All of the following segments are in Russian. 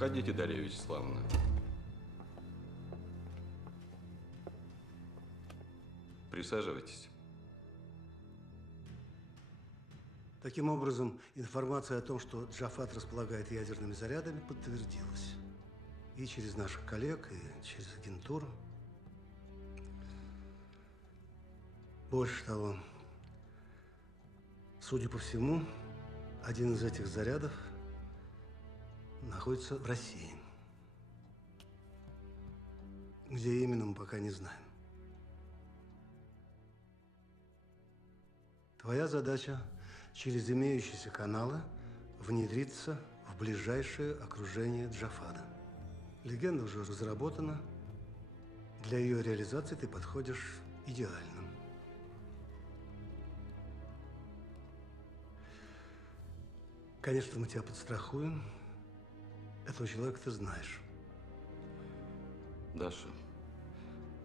Входите, Дарья Вячеславовна. Присаживайтесь. Таким образом, информация о том, что Джафат располагает ядерными зарядами, подтвердилась. И через наших коллег, и через агентуру. Больше того, судя по всему, один из этих зарядов находится в России. Где именно, мы пока не знаем. Твоя задача через имеющиеся каналы внедриться в ближайшее окружение Джафада. Легенда уже разработана. Для ее реализации ты подходишь идеально. Конечно, мы тебя подстрахуем. Этого человека ты знаешь. Даша,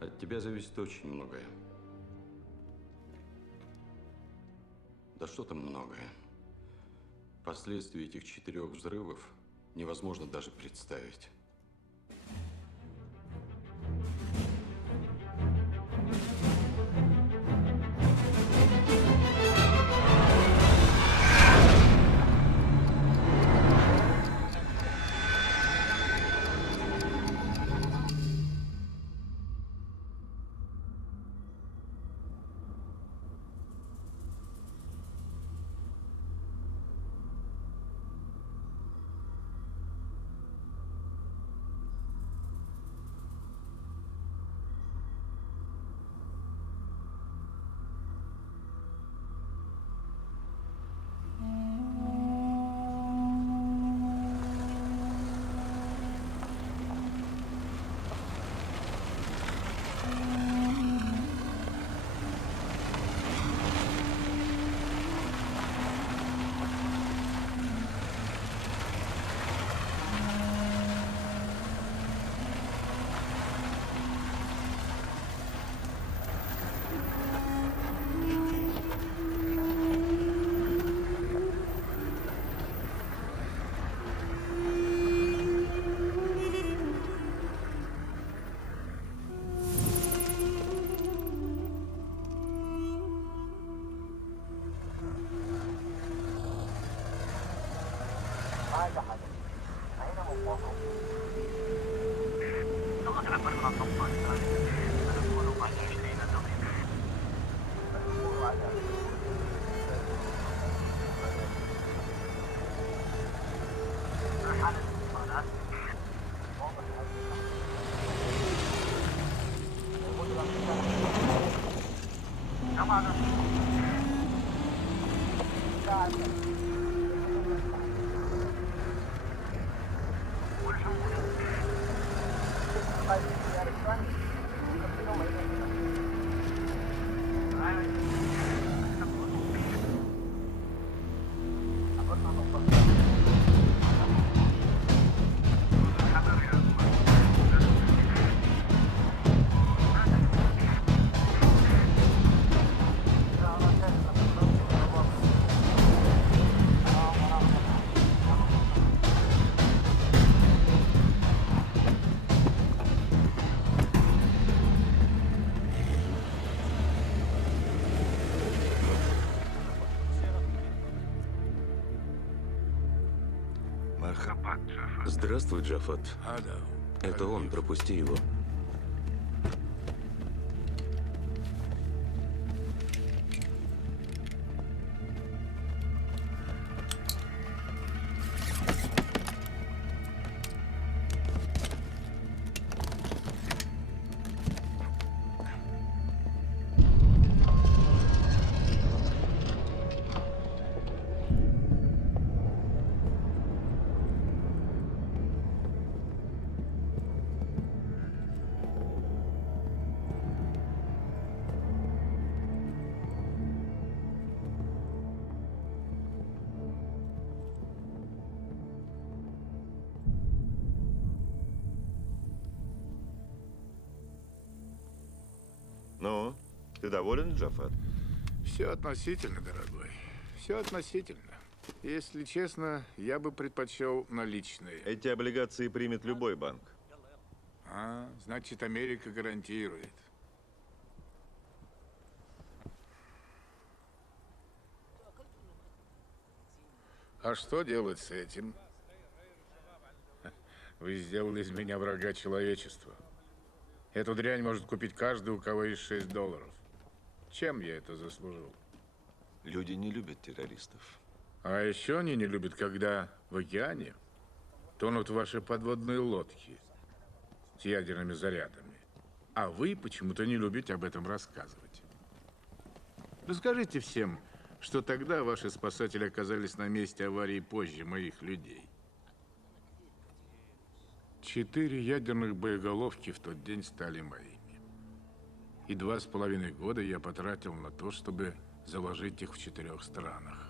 от тебя зависит очень многое. Да что там многое. Последствия этих 4 взрывов невозможно даже представить. Здравствуй, Джафат. Это он, пропусти его. Ну, ты доволен, Джафат? Все относительно, дорогой. Все относительно. Если честно, я бы предпочел наличные. Эти облигации примет любой банк. А, значит, Америка гарантирует. А что делать с этим? Вы сделали из меня врага человечества. Эту дрянь может купить каждый, у кого есть $6. Чем я это заслужил? Люди не любят террористов. А еще они не любят, когда в океане тонут ваши подводные лодки с ядерными зарядами. А вы почему-то не любите об этом рассказывать. Расскажите всем, что тогда ваши спасатели оказались на месте аварии позже моих людей. 4 ядерных боеголовки в тот день стали моими. И 2,5 года я потратил на то, чтобы заложить их в 4 странах.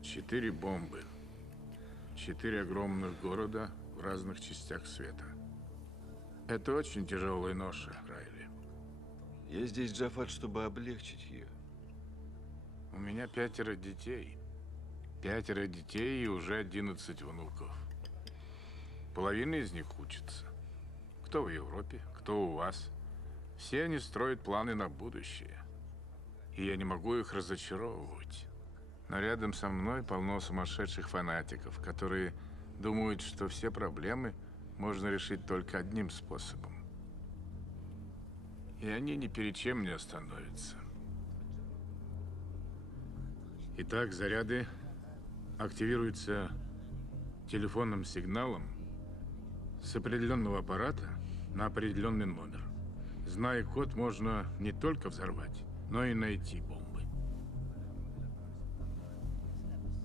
4 бомбы. 4 огромных города в разных частях света. Это очень тяжелая ноша, Райли. Я здесь, Джафар, чтобы облегчить ее. У меня 5 детей. 5 детей и уже 11 внуков. Половина из них учится. Кто в Европе, кто у вас. Все они строят планы на будущее. И я не могу их разочаровывать. Но рядом со мной полно сумасшедших фанатиков, которые думают, что все проблемы можно решить только одним способом. И они ни перед чем не остановятся. Итак, заряды активируются телефонным сигналом с определенного аппарата на определенный номер. Зная код, можно не только взорвать, но и найти бомбы.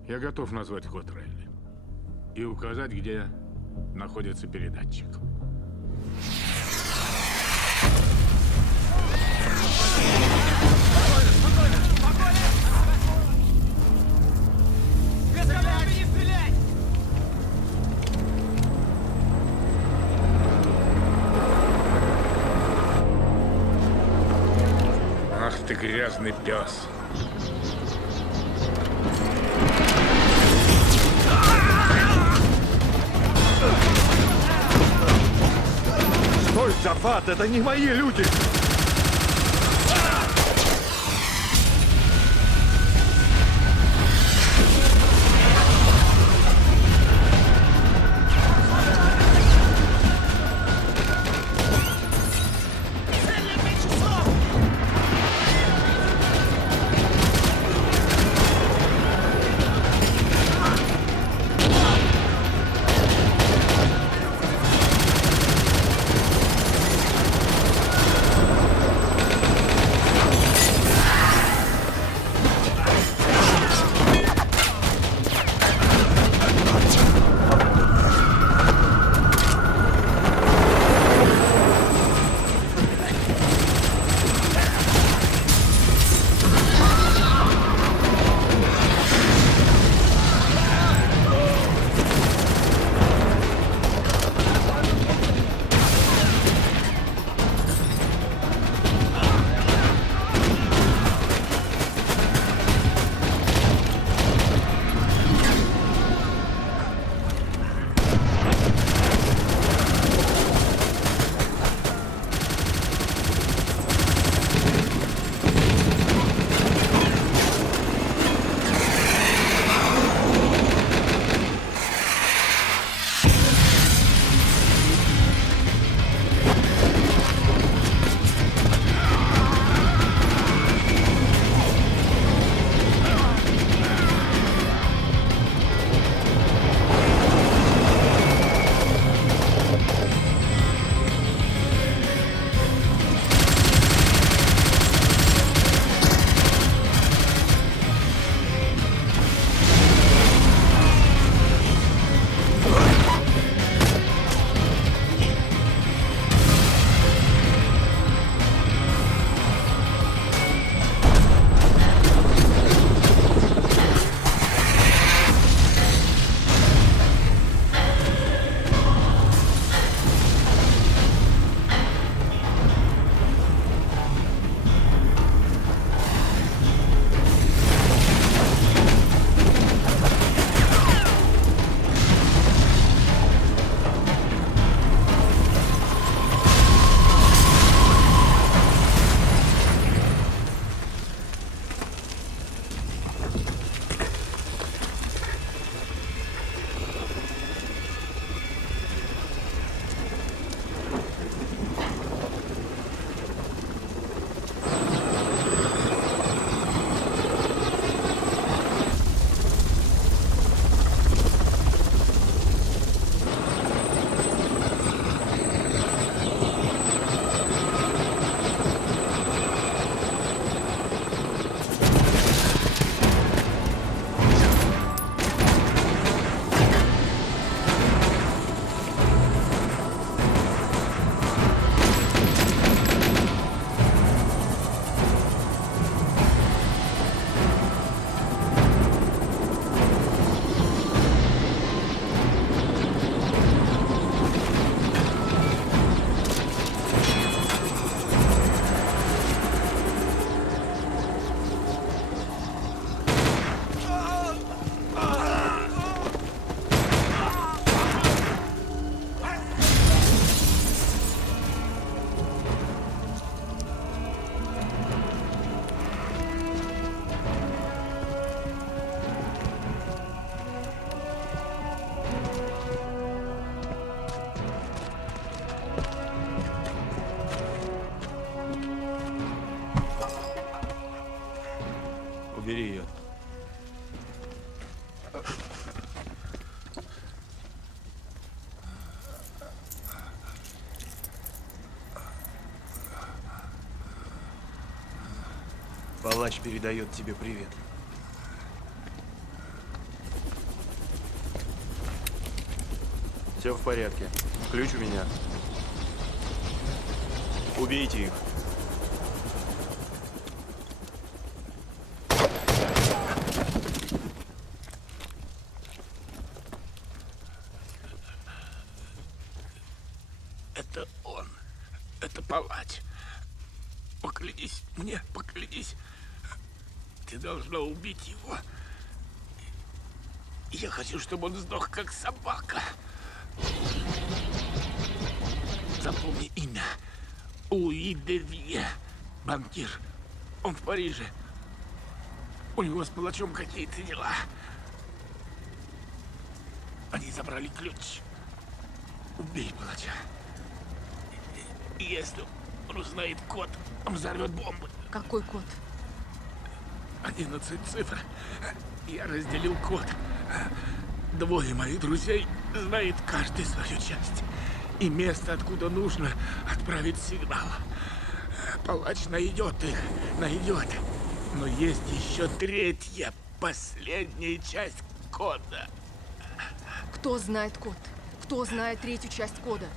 Я готов назвать код, Райли, и указать, где находится передатчик. Ах ты грязный пес. Стой, Джафат, это не мои люди! Убери ее. Палач передает тебе привет. Все в порядке. Ключ у меня. Убейте их. Это он. Это палач. Поклянись мне, поклянись. Ты должна убить его. Я хочу, чтобы он сдох, как собака. Запомни имя. Луи де Вие. Банкир. Он в Париже. У него с палачом какие-то дела. Они забрали ключ. Убей палача. Если он узнает код, он взорвет бомбы. Какой код? 11 цифр. Я разделил код. Двое моих друзей знает каждый свою часть. И место, откуда нужно отправить сигнал. Палач найдет их, найдет. Но есть еще третья, последняя часть кода. Кто знает код? Кто знает третью часть кода?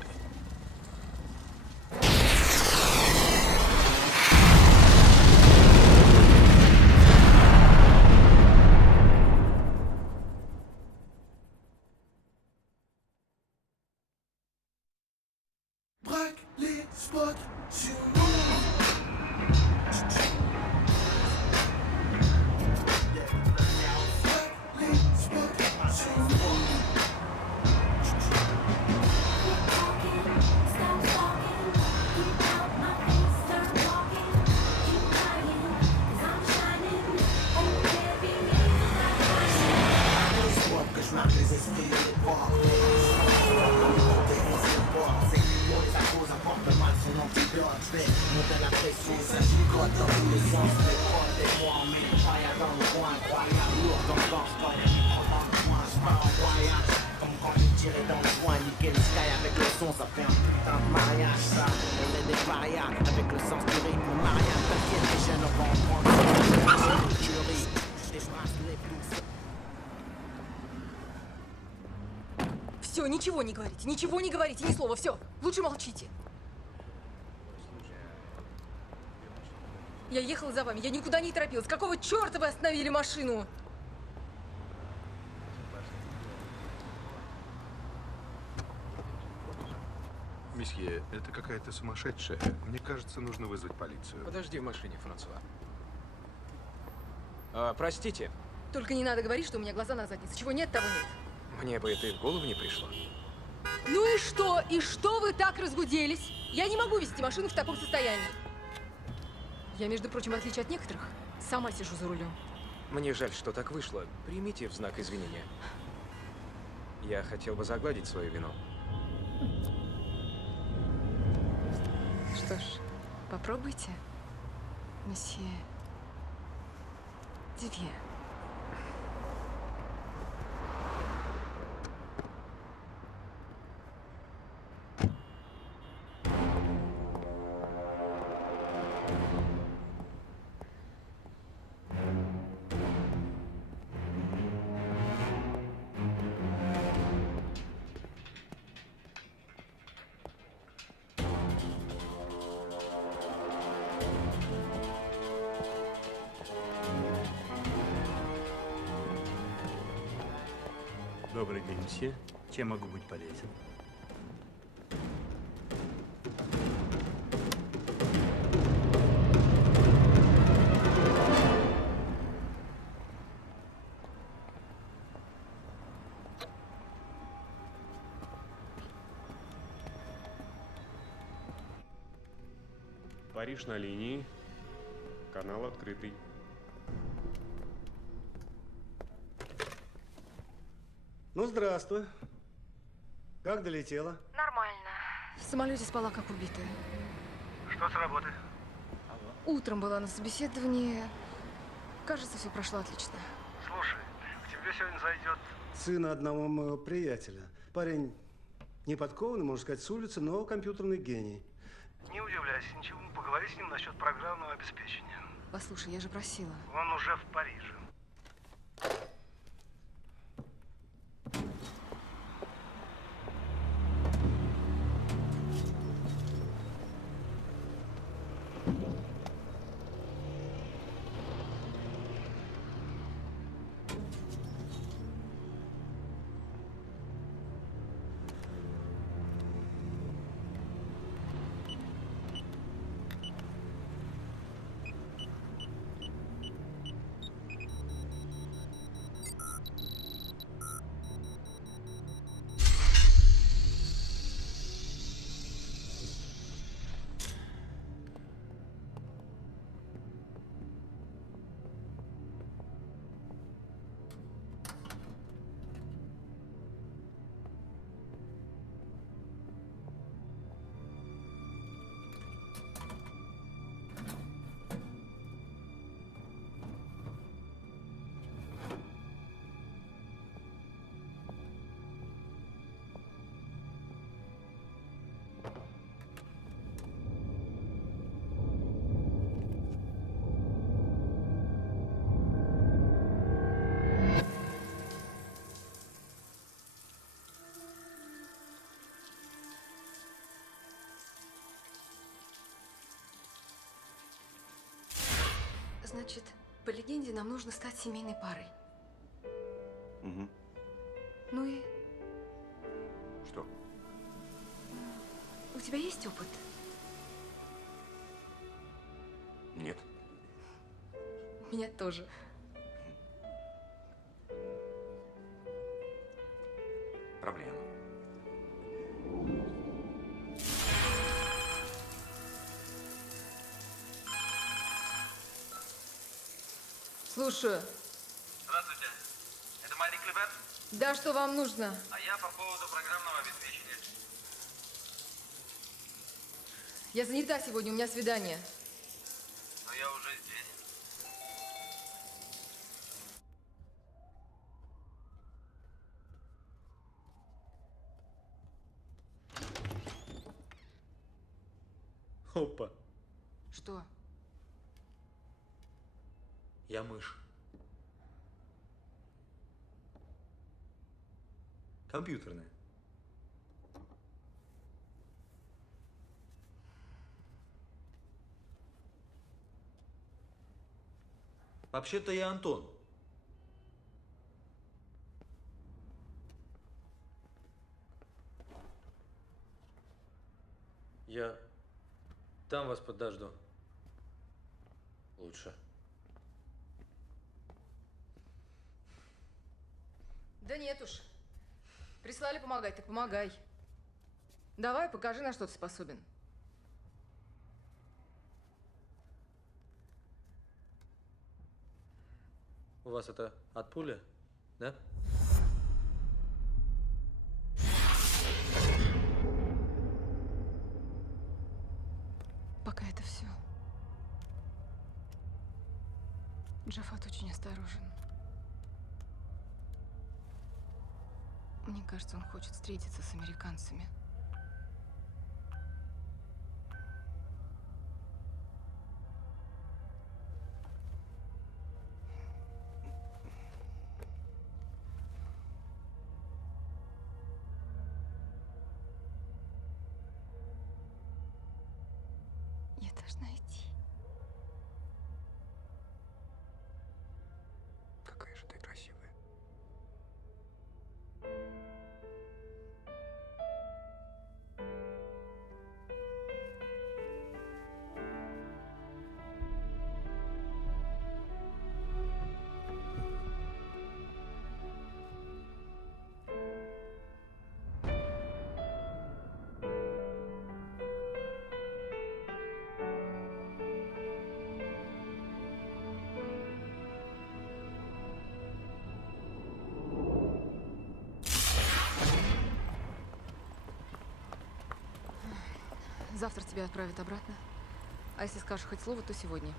Braque les spots sur nous. Braque les spots sur nous. Que je marque les esprits et les ports. Ça cause un porte-mal, son antidote. Fait monter la pression, ça gigote dans tous les sens. Les potes et moi, on met le paille dans le coin. Incroyable, lourd dans le corps, pas les micros dans le coin. J'pars en voyage, comme quand j'ai tiré dans le coin. Nickel sky avec le son, ça fait un putain de mariage, ça. On est des parias, avec le sens du rythme. Mariage, t'inquiète, les jeunes, on va en prendre. Jury, des bracelets plus. Все, ничего не говорите, ни слова, все. Лучше молчите. Я ехала за вами, я никуда не торопилась. Какого черта вы остановили машину? Месье, это какая-то сумасшедшая. Мне кажется, нужно вызвать полицию. Подожди в машине, Франсуа. Простите, Только не надо говорить, что у меня глаза на заднице. Чего нет, того нет. мне бы это и в голову не пришло. Ну и что? И что вы так разгуделись? Я не могу вести машину в таком состоянии. Я, между прочим, в отличие от некоторых, сама сижу за рулем. Мне жаль, что так вышло. Примите в знак извинения. Я хотел бы загладить свою вину. Что ж, попробуйте, месье Девье. Добрый день, мсье. Чем могу быть полезен? Париж на линии. Канал открытый. Ну, здравствуй. Как долетела? Нормально. В самолете спала, как убитая. Что с работы? Утром была на собеседовании. Кажется, все прошло отлично. Слушай, к тебе сегодня зайдет сын одного моего приятеля. Парень не подкованный, можно сказать, с улицы, но компьютерный гений. Не удивляйся, ничего, поговори с ним насчет программного обеспечения. Послушай, я же просила. Он уже в Париже. Значит, по легенде нам нужно стать семейной парой. Угу. Ну и Что? у тебя есть опыт? Нет. У меня тоже. Проблема. Слушаю. Здравствуйте. Это Мари Клебер? Да, что вам нужно? А я по поводу программного обеспечения. Я занята сегодня, у меня свидание. Но я уже здесь. Опа, Что? я мышь. Компьютерная. Вообще-то я Антон. Я там вас подожду. Лучше. Да нет уж. Прислали помогать, так помогай. Давай, покажи, на что ты способен. У вас это от пули, да? Пока это все. Джафат очень осторожен. Мне кажется, он хочет встретиться с американцами. Я должна идти. Какая же ты красивая. Завтра тебя отправят обратно. А если скажешь хоть слово, то сегодня.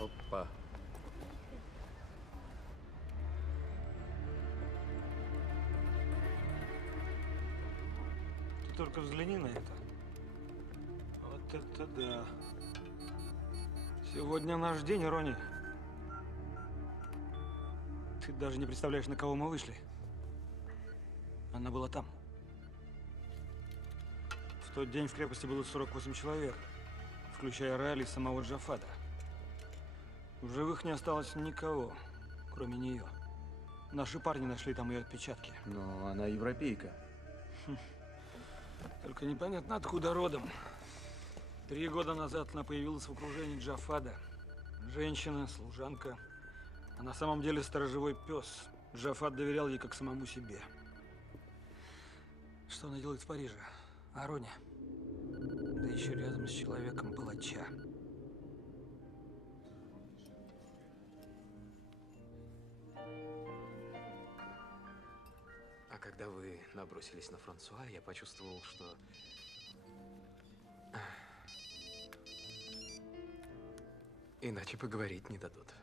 Опа. Ты только взгляни на это. Вот это да. Сегодня наш день, Рони. Ты даже не представляешь, на кого мы вышли. Она была там. В тот день в крепости было 48 человек, включая Райли и самого Джафада. В живых не осталось никого, кроме нее. Наши парни нашли там ее отпечатки. Но она европейка. Только непонятно откуда родом. 3 года назад она появилась в окружении Джафада. Женщина, служанка. А на самом деле сторожевой пес. Джафад доверял ей как самому себе. Что она делает в Париже? А Рони? Да еще рядом с человеком палача. А когда вы набросились на Франсуа, я почувствовал, что... Иначе поговорить не дадут.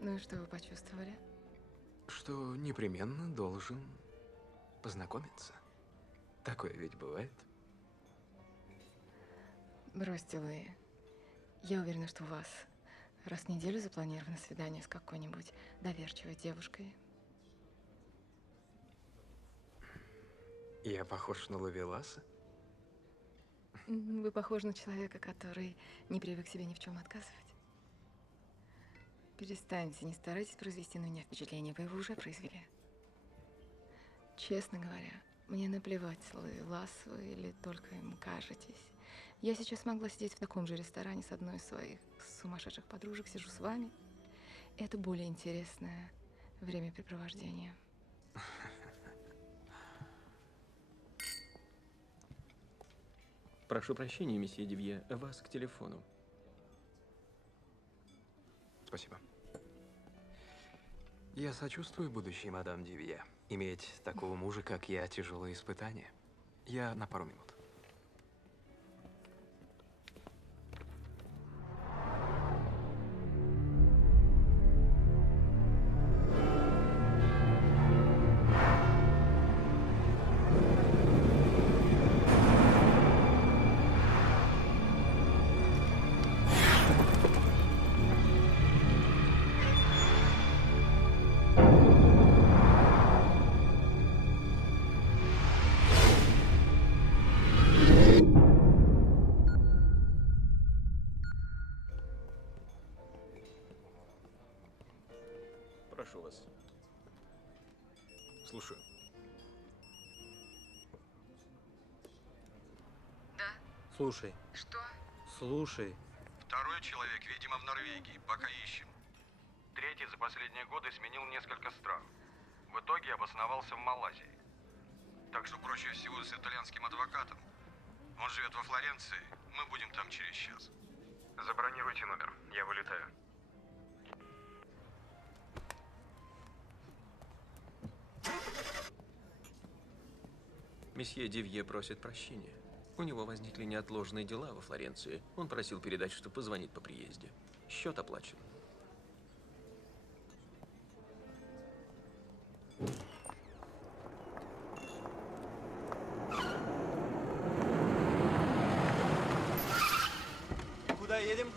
Ну и что вы почувствовали? Что непременно должен познакомиться. Такое ведь бывает. Бросьте вы. Я уверена, что у вас раз в неделю запланировано свидание с какой-нибудь доверчивой девушкой. Я похож на ловеласа? Вы похожи на человека, который не привык себе ни в чем отказывать. Перестаньте, не старайтесь произвести на меня впечатление, вы его уже произвели. Честно говоря, мне наплевать, ловелас вы или только им кажетесь. Я сейчас могла сидеть в таком же ресторане с одной из своих сумасшедших подружек, сижу с вами. Это более интересное времяпрепровождение. Прошу прощения, месье Дивье, вас к телефону. Спасибо. Я сочувствую будущей мадам Дивье. Иметь такого мужа, как я, тяжелое испытание. Я на пару минут. Прошу вас. Слушаю. Да? Слушай. Что? Слушай. Второй человек, видимо, в Норвегии. Пока ищем. Третий за последние годы сменил несколько стран. В итоге обосновался в Малайзии. Так что проще всего с итальянским адвокатом. Он живет во Флоренции. Мы будем там через час. Забронируйте номер. Я вылетаю. Месье Дивье просит прощения. У него возникли неотложные дела во Флоренции. Он просил передать, что позвонит по приезде. Счет оплачен. Куда едем?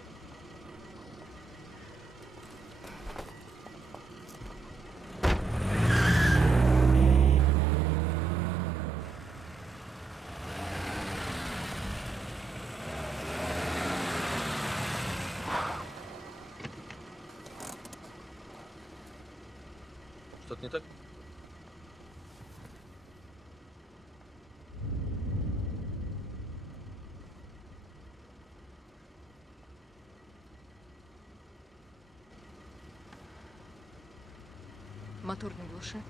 Что-то не так? Мотор не глуши.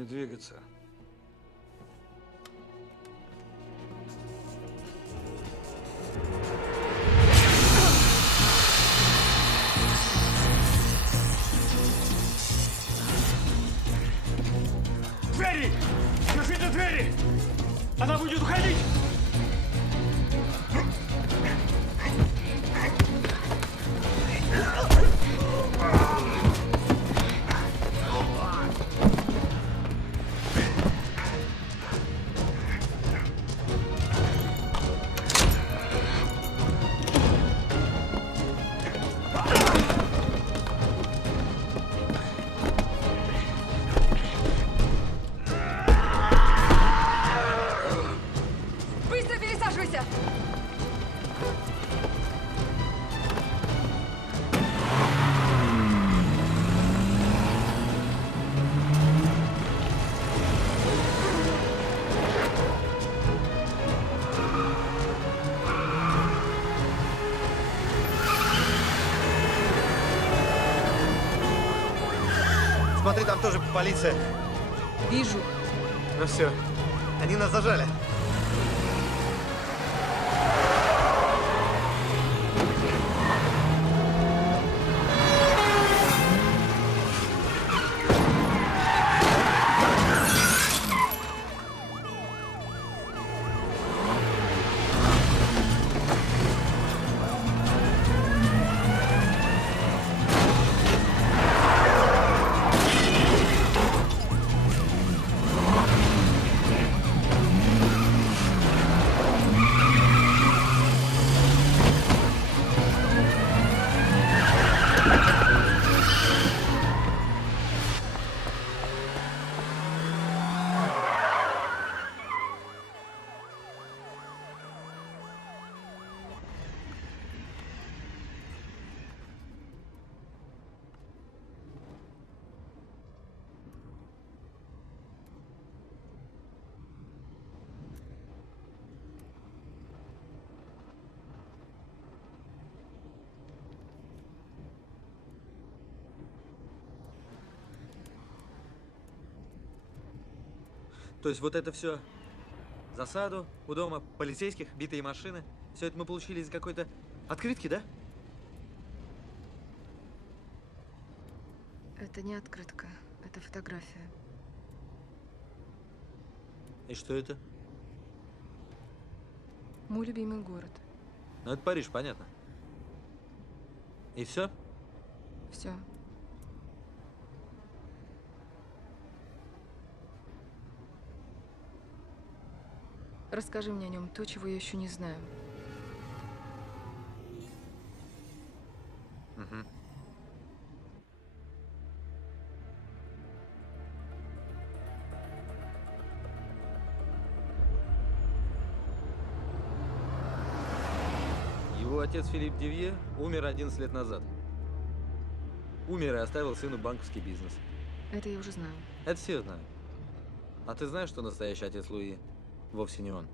Не двигаться. Двери! Держите двери! Она будет уходить! Быстро пересаживайся! Смотри, там тоже полиция. Вижу. Ну все, они нас зажали. То есть вот это все засаду у дома, полицейских, битые машины. Все это мы получили из какой-то открытки, да? Это не открытка, это фотография. И что это? Мой любимый город. Ну, это Париж, понятно. И все? Все. Расскажи мне о нем то, чего я еще не знаю. Угу. Его отец Филипп Девье умер 11 лет назад. Умер и оставил сыну банковский бизнес. Это я уже знаю. Это все знают. А ты знаешь, что настоящий отец Луи вовсе не он?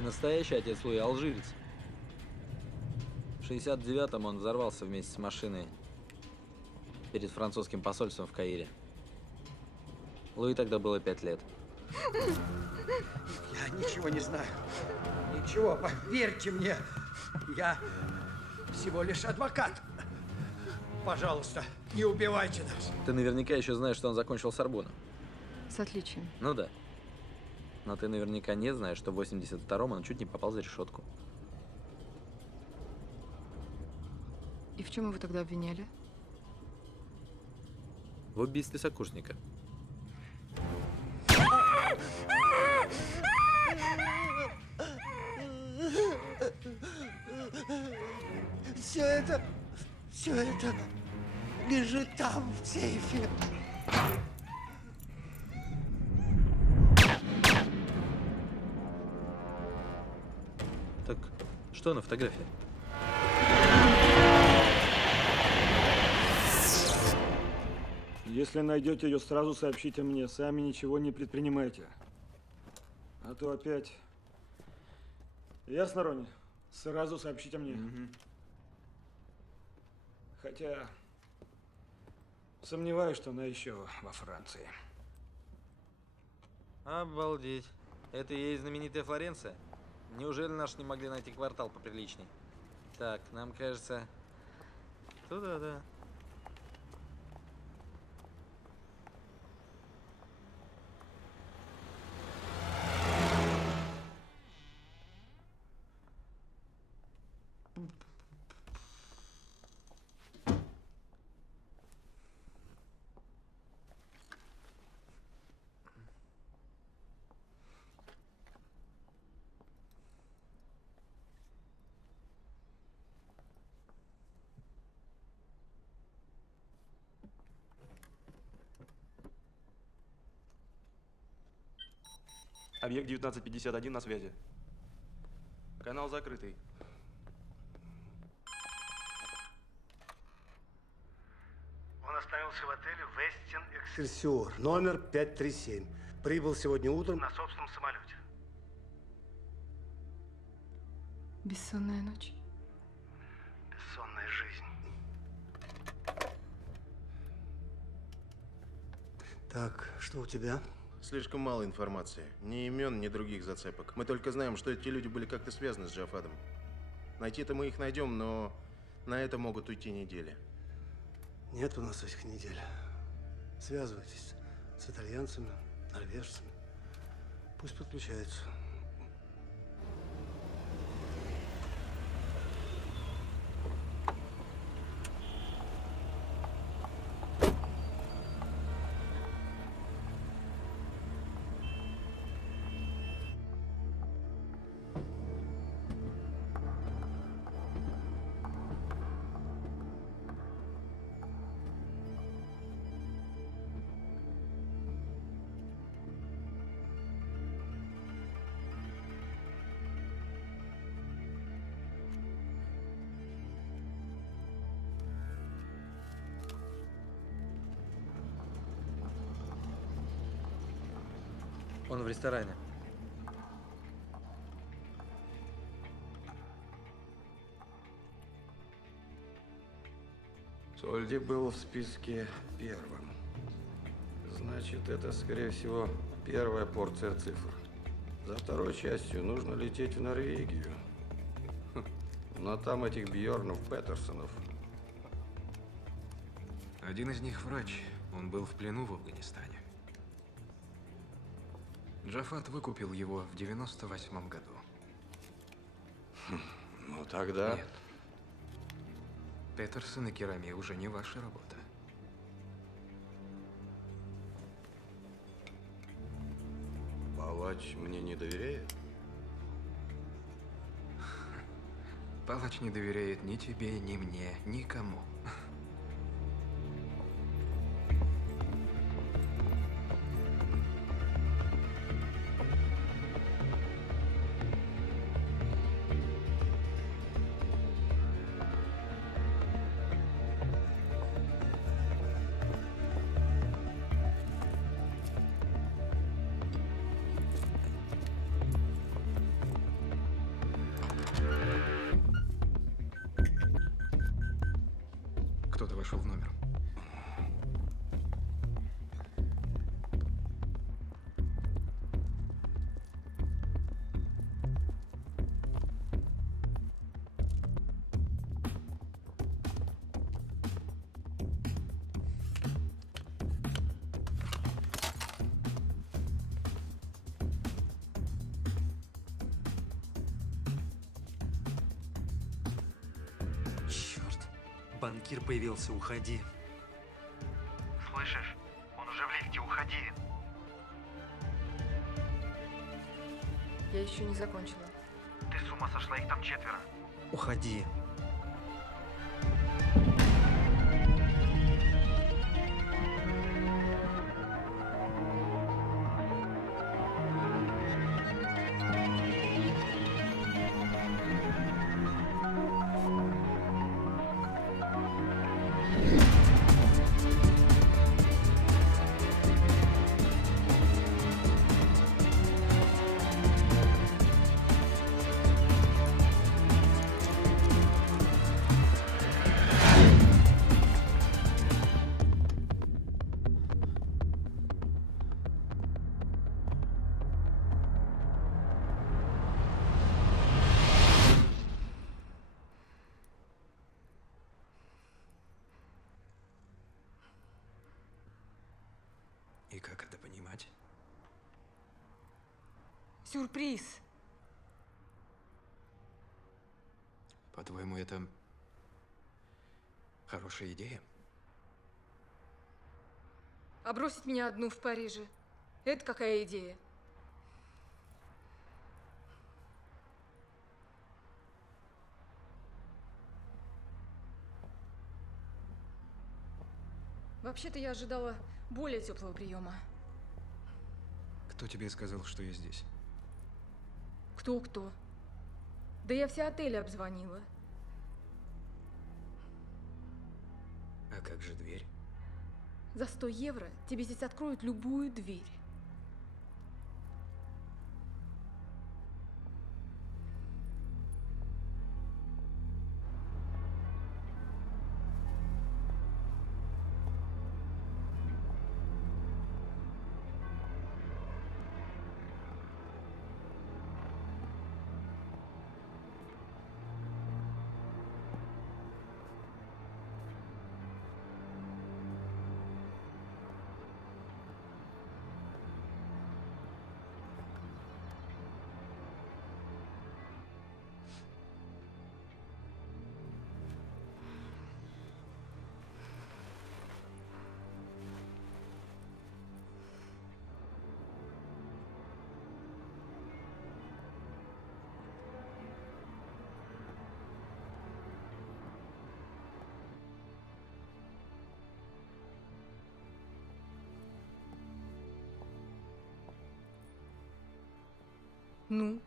Настоящий отец Луи алжирец. В 69-м он взорвался вместе с машиной перед французским посольством в Каире. Луи тогда было 5 лет. Я ничего не знаю. Ничего, поверьте мне. Я всего лишь адвокат. Пожалуйста, не убивайте нас. Ты наверняка еще знаешь, что он закончил Сорбонну. С отличием. Ну да. Но ты наверняка не знаешь, что в 82-м он чуть не попал за решетку. И в чем его тогда обвиняли? В убийстве сокурсника. Все это лежит там, в сейфе. Так, что на фотографии? Если найдете ее, сразу сообщите мне. Сами ничего не предпринимайте. А то опять... Ясно, Рони? Сразу сообщите мне. Хотя... Сомневаюсь, что она еще во Франции. Обалдеть. Это и есть знаменитая Флоренция? Неужели наши не могли найти квартал поприличней? Так, нам кажется... Туда, да. Объект 1951 на связи. Канал закрытый. Он остановился в отеле Вестин Эксельсиор, номер 537. Прибыл сегодня утром на собственном самолете. Бессонная ночь. Бессонная жизнь. Так, что у тебя? Слишком мало информации. Ни имен, ни других зацепок. Мы только знаем, что эти люди были как-то связаны с Джафадом. Найти-то мы их найдем, но на это могут уйти недели. Нет у нас этих недель. Связывайтесь с итальянцами, норвежцами. Пусть подключаются. Он в ресторане. Сольди был в списке первым. Значит, это, скорее всего, первая порция цифр. За второй частью нужно лететь в Норвегию. Но там этих Бьорнов, Петерсонов. Один из них врач. Он был в плену в Афганистане. Джафат выкупил его в 98-м году. Ну тогда... Нет. Петерсон и Керами уже не ваша работа. Палач мне не доверяет? Палач не доверяет ни тебе, ни мне, никому. Кто-то вошел в номер. Черт, банкир появился, уходи. Слышишь? Он уже в лифте, уходи. Я еще не закончила. Ты с ума сошла, их там 4. Уходи. мать. Сюрприз. По-твоему, это хорошая идея? А бросить меня одну в Париже? Это какая идея? Вообще-то я ожидала более теплого приема. Кто тебе сказал, что я здесь? Кто-кто? Да я все отели обзвонила. А как же дверь? За 100 евро тебе здесь откроют любую дверь. Ну,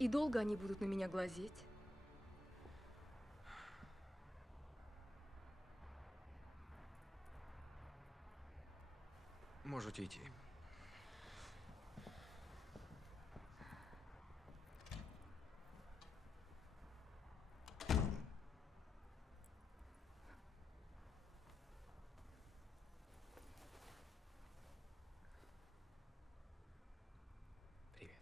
и долго они будут на меня глазеть? Можете идти. Привет.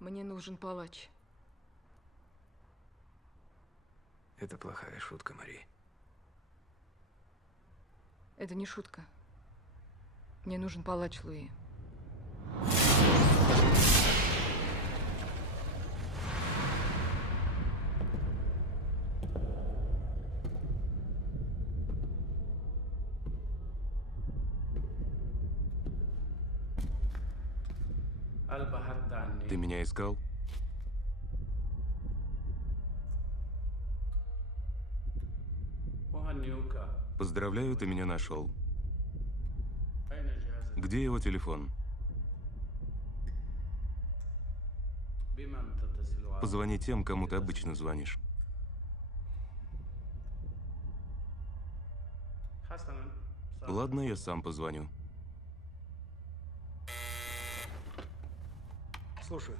Мне нужен палач. Это плохая шутка, Мари. Это не шутка. Мне нужен палач, Луи. Ты меня искал? Поздравляю, ты меня нашел. Где его телефон? Позвони тем, кому ты обычно звонишь. Ладно, я сам позвоню. Слушаю.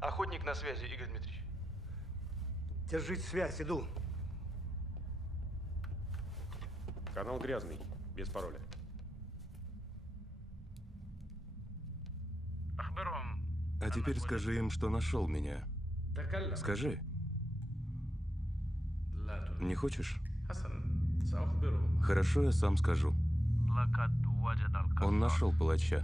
Охотник на связи, Игорь Дмитриевич. Держите связь, иду. Канал грязный, без пароля. А теперь скажи им, что нашел меня. Скажи. Не хочешь? Хорошо, я сам скажу. Он нашел палача.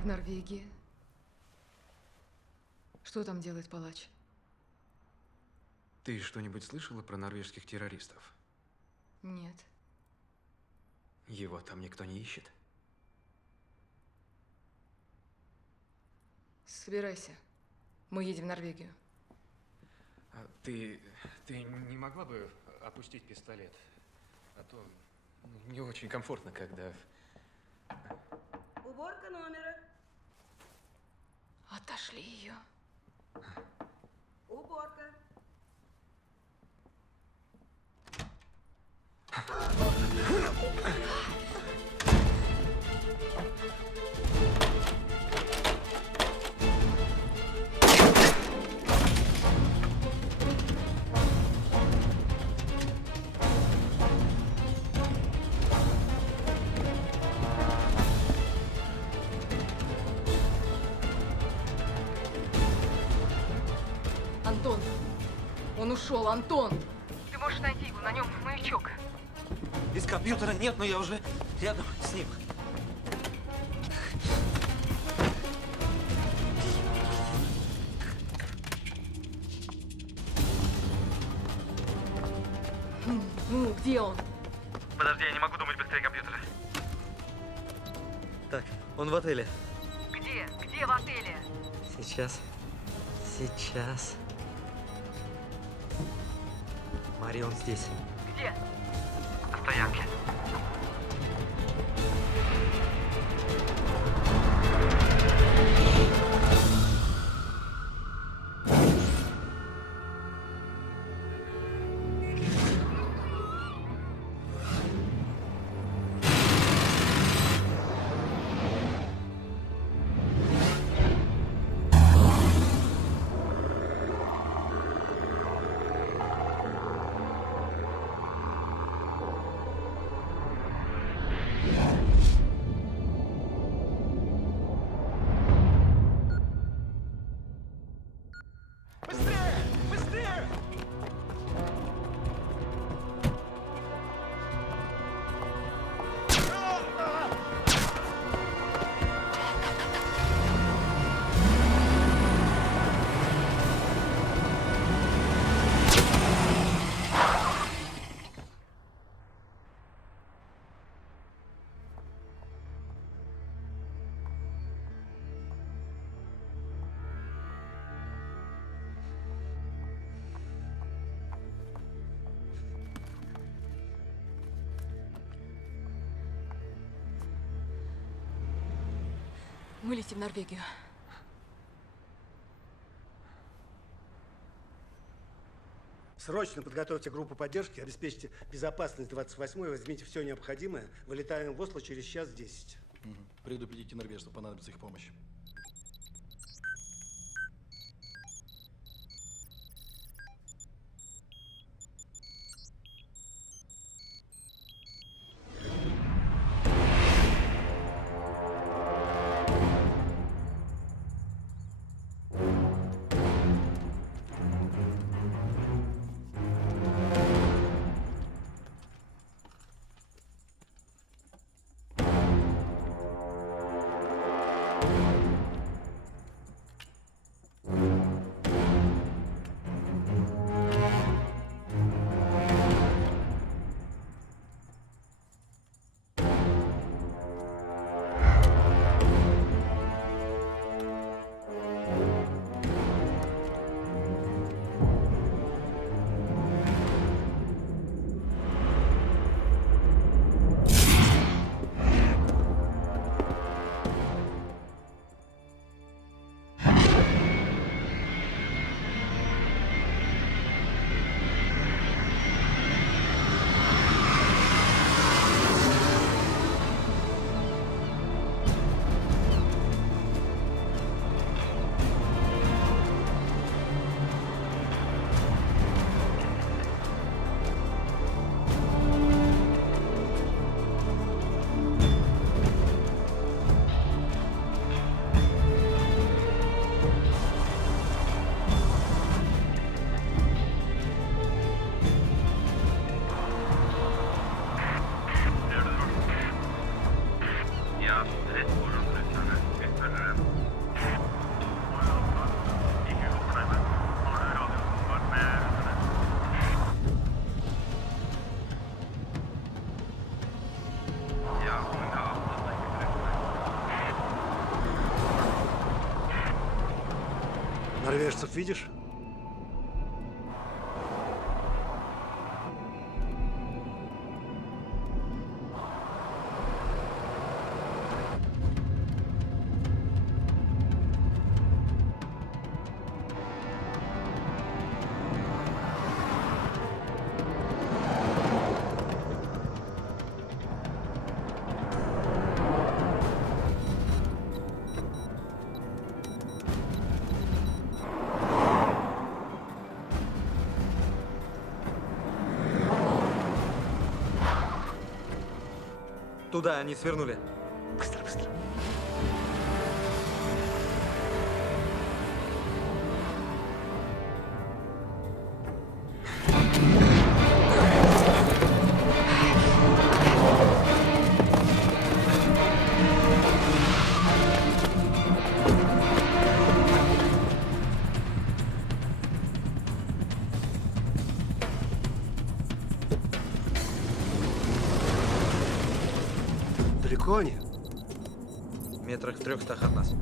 В Норвегии. Что там делает палач? Ты что-нибудь слышала про норвежских террористов? Нет. Его там никто не ищет? Собирайся. Мы едем в Норвегию. Ты не могла бы опустить пистолет? А то Не очень комфортно, когда... Уборка номера. Отошли ее. Уборка. Антон! Он ушел, Антон! Ты можешь найти его, на нем маячок. Без компьютера нет, но я уже рядом с ним. Ну, где он? Подожди, я не могу думать быстрее компьютера. Так, он в отеле. Где? Где в отеле? Сейчас. Мария, он здесь. Где? На стоянке. Мы летим в Норвегию. Срочно подготовьте группу поддержки, обеспечьте безопасность 28-й, возьмите все необходимое. Вылетаем в Осло через час 10. Предупредите норвежцев, понадобится их помощь. Норвежцев видишь? Туда они свернули. Быстро, быстро. Далеко они? Метрах в 300 от нас.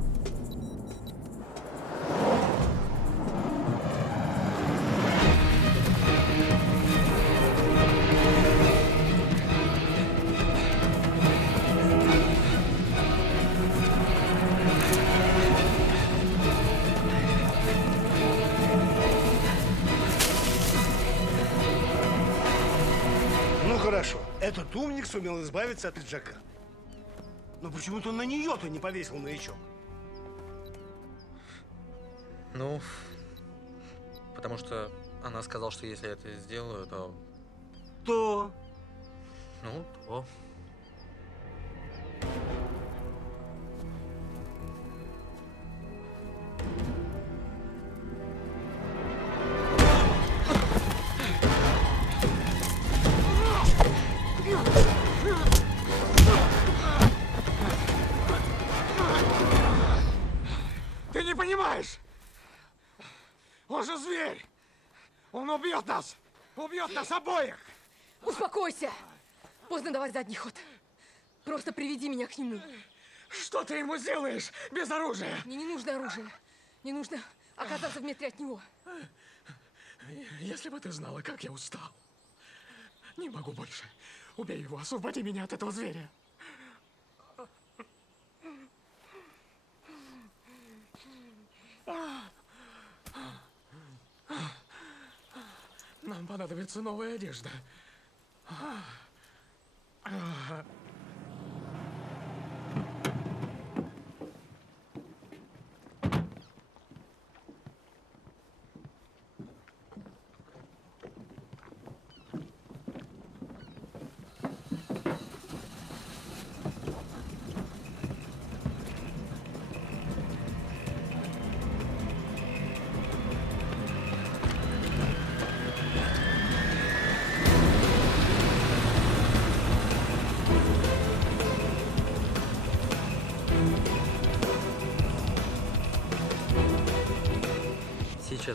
Ну хорошо, этот умник сумел избавиться от пиджака. Но почему-то на нее-то не повесил маячок. Ну, потому что она сказала, что если я это сделаю, то... То? Ну, то... Ты не понимаешь! Он же зверь! Он убьет нас! Убьет нас обоих! Успокойся! Поздно давать задний ход. Просто приведи меня к нему. Что ты ему сделаешь без оружия? Мне не нужно оружие. Мне нужно оказаться в метре от него. Если бы ты знала, как я устал. Не могу больше. Убей его, освободи меня от этого зверя. Нам понадобится новая одежда.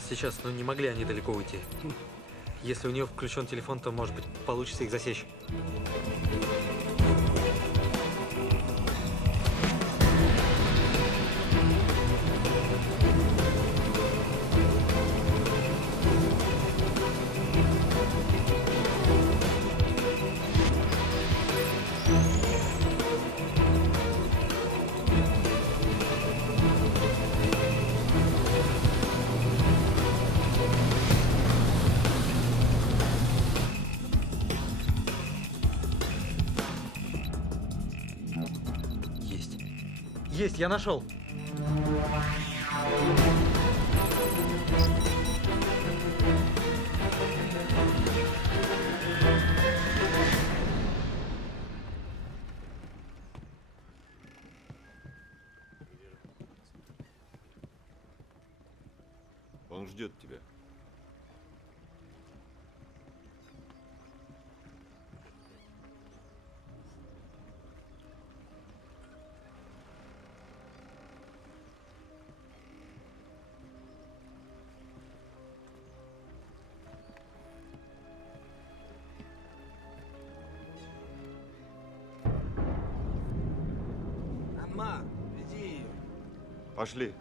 Сейчас, но не могли они далеко уйти. Если у нее включен телефон, то, может быть, получится их засечь. Есть, я нашел. Он ждет тебя. Амма, веди ее. Пошли.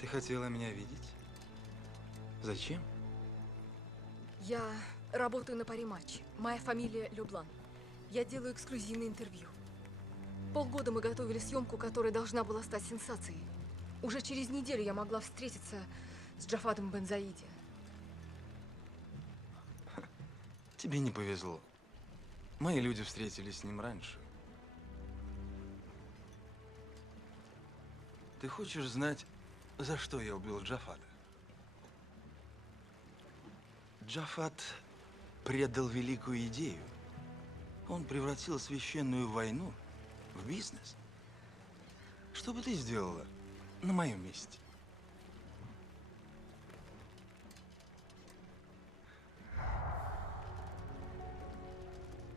Ты хотела меня видеть? Зачем? Я работаю на паре матч. Моя фамилия Люблан. Я делаю эксклюзивное интервью. Полгода мы готовили съемку, которая должна была стать сенсацией. Уже через неделю я могла встретиться с Джафадом Бензаиди. Тебе не повезло. Мои люди встретились с ним раньше. Ты хочешь знать, за что я убил Джафада? Джафад предал великую идею. Он превратил священную войну в бизнес. Что бы ты сделала на моем месте?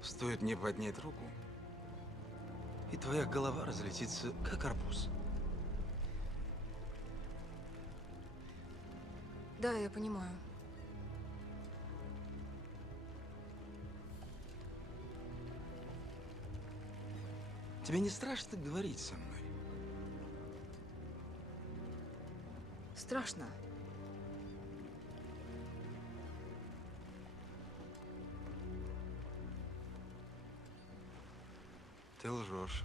Стоит мне поднять руку, и твоя голова разлетится, как арбуз. Да, я понимаю. Тебе не страшно говорить со мной? Страшно. Ты лжешь.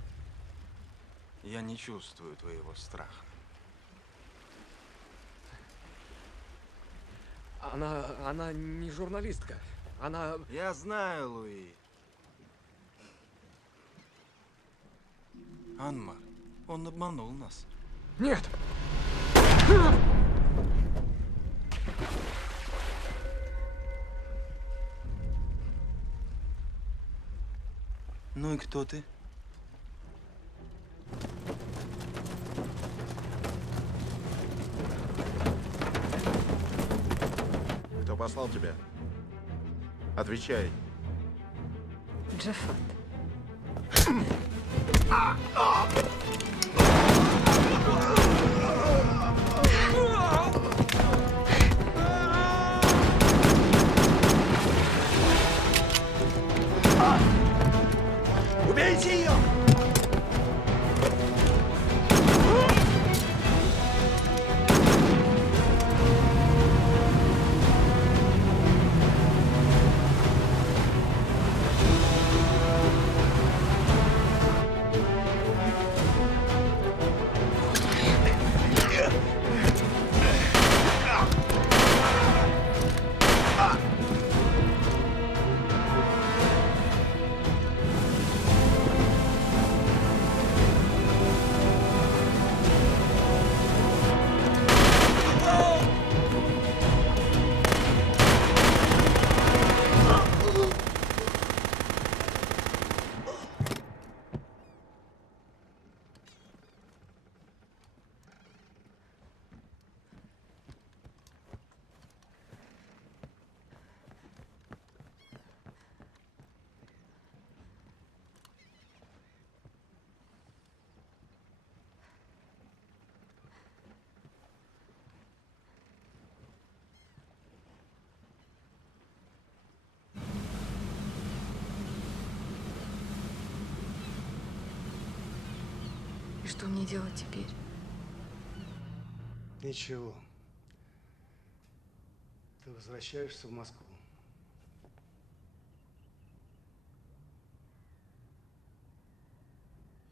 Я не чувствую твоего страха. Она не журналистка. Она... Я знаю, Луи. Анмар, он обманул нас. Нет! Ну и кто ты? Кто послал тебя? Отвечай. Джафад. Убейте ее! И что мне делать теперь? Ничего. Ты возвращаешься в Москву.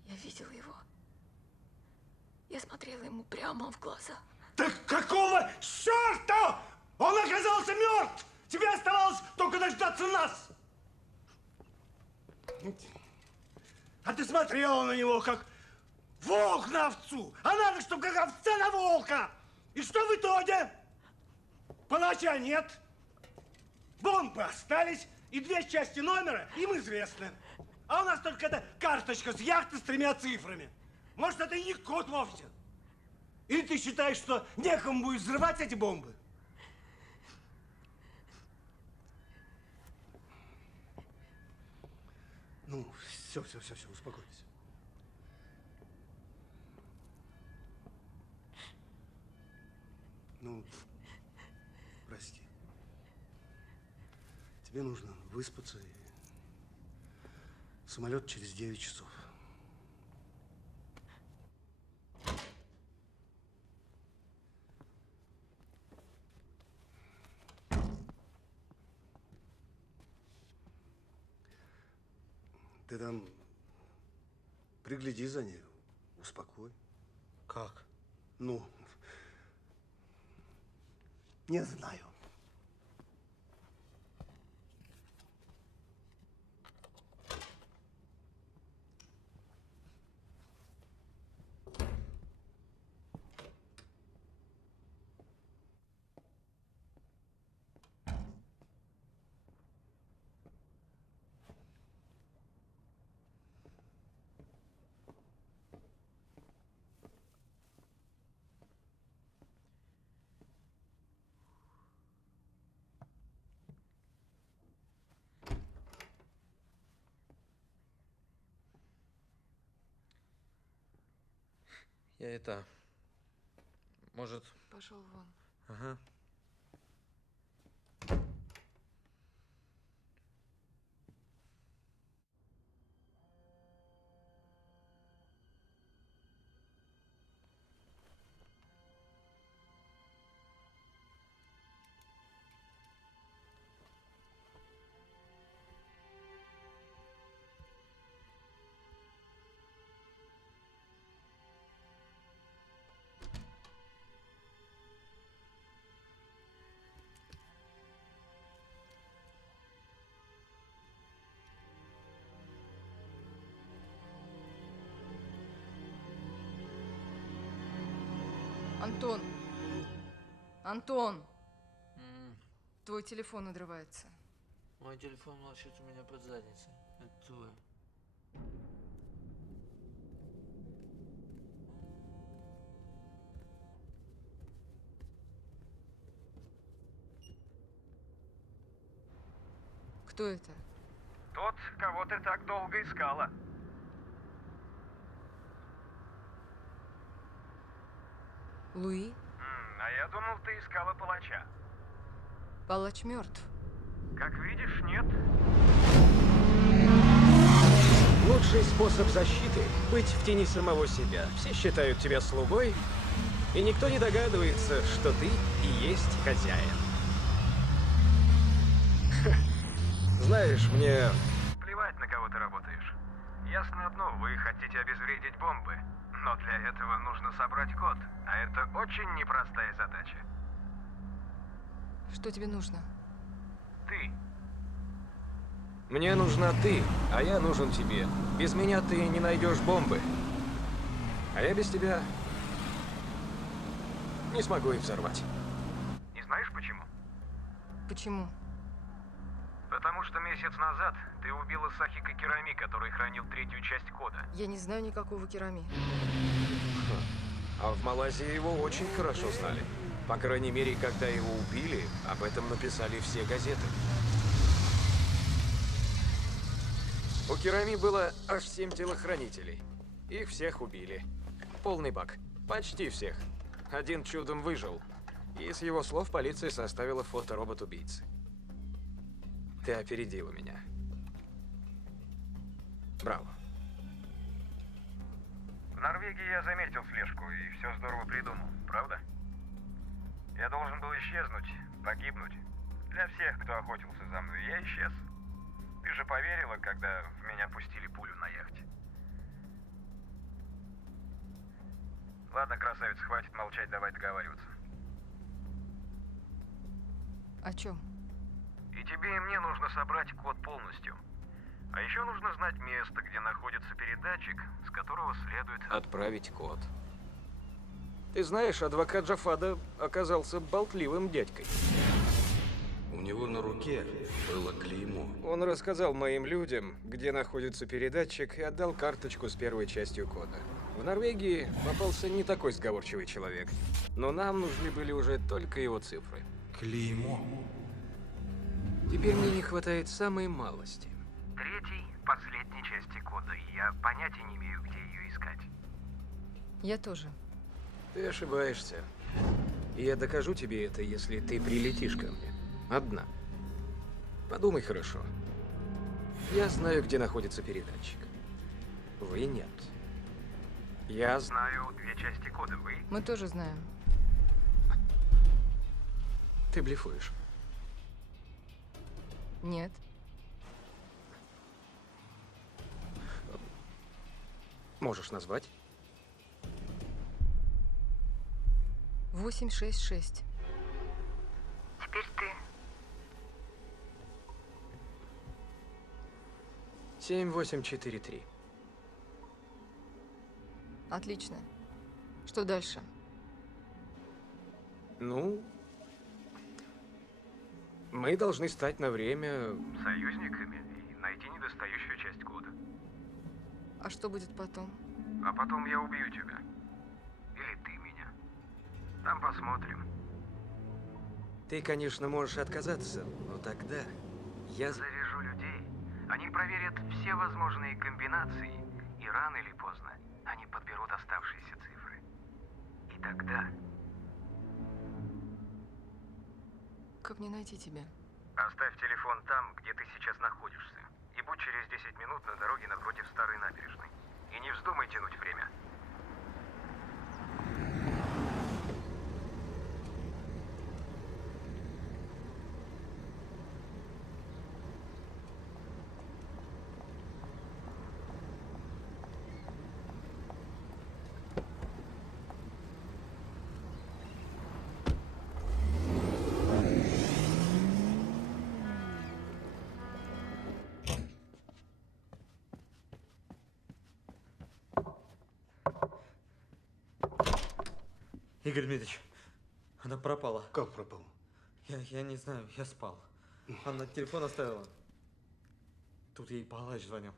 Я видела его. Я смотрела ему прямо в глаза. Так какого черта? Он оказался мертв! Тебе оставалось только дождаться нас! А ты смотрела на него, как волк на овцу! А надо, чтобы как овца на волка! И что в итоге? Палача нет. Бомбы остались, и 2 части номера им известны. А у нас только эта карточка с яхты с 3 цифрами. Может, это и не код вовсе? Или ты считаешь, что некому будет взрывать эти бомбы? Ну, все, успокойтесь. Ну, прости. Тебе нужно выспаться, и самолет через 9 часов. Ты там пригляди за ней, успокой. Как? Ну, не знаю. Я это... Может... Пошел вон. Ага. Антон! Антон! Твой телефон надрывается. Мой телефон молчит у меня под задницей. Это твой. Кто это? Тот, кого ты так долго искала. Луи? А я думал, ты искала палача. Палач мертв. Как видишь, нет. Лучший способ защиты — быть в тени самого себя. Все считают тебя слугой, и никто не догадывается, что ты и есть хозяин. Знаешь, мне... Плевать, на кого ты работаешь. Ясно одно, вы хотите обезвредить бомбы. Но для этого нужно собрать код. А это очень непростая задача. Что тебе нужно? Ты. Мне нужна ты, а я нужен тебе. Без меня ты не найдешь бомбы. А я без тебя не смогу их взорвать. И знаешь почему? Почему? Потому что месяц назад ты убила Сахика Керами, который хранил третью часть кода. Я не знаю никакого Керами. А в Малайзии его очень хорошо знали. По крайней мере, когда его убили, об этом написали все газеты. У Керами было аж 7 телохранителей. Их всех убили. Полный бак. Почти всех. Один чудом выжил. И с его слов полиция составила фоторобот убийцы. Ты опередила меня. Браво. В Норвегии я заметил слежку и все здорово придумал, правда? Я должен был исчезнуть, погибнуть. Для всех, кто охотился за мной, я исчез. Ты же поверила, когда в меня пустили пулю на яхте. Ладно, красавица, хватит молчать, давай договариваться. О чем? И тебе, и мне нужно собрать код полностью. А еще нужно знать место, где находится передатчик, с которого следует... Отправить код. Ты знаешь, адвокат Джафада оказался болтливым дядькой. У него на руке было клеймо. Он рассказал моим людям, где находится передатчик, и отдал карточку с первой частью кода. В Норвегии попался не такой сговорчивый человек. Но нам нужны были уже только его цифры. Клеймо. Теперь мне не хватает самой малости. Третьей, последней части кода. Я понятия не имею, где ее искать. Я тоже. Ты ошибаешься. И я докажу тебе это, если ты прилетишь ко мне. Одна. Подумай хорошо. Я знаю, где находится передатчик. Вы нет. Я знаю две части кода. Вы? Мы тоже знаем. Ты блефуешь. Нет. Можешь назвать? 866. Теперь ты. 7843. Отлично. Что дальше? Ну, мы должны стать на время... Союзниками и найти недостающую часть кода. А что будет потом? А потом я убью тебя. Или ты меня. Там посмотрим. Ты, конечно, можешь отказаться, но тогда я... Заряжу людей. Они проверят все возможные комбинации, и рано или поздно они подберут оставшиеся цифры. И тогда... Как мне найти тебя? Оставь телефон там, где ты сейчас находишься. И будь через 10 минут на дороге напротив старой набережной. И не вздумай тянуть время. Игорь Дмитриевич, она пропала. Как пропала? Я не знаю, я спал. Она телефон оставила. Тут ей палач звонил.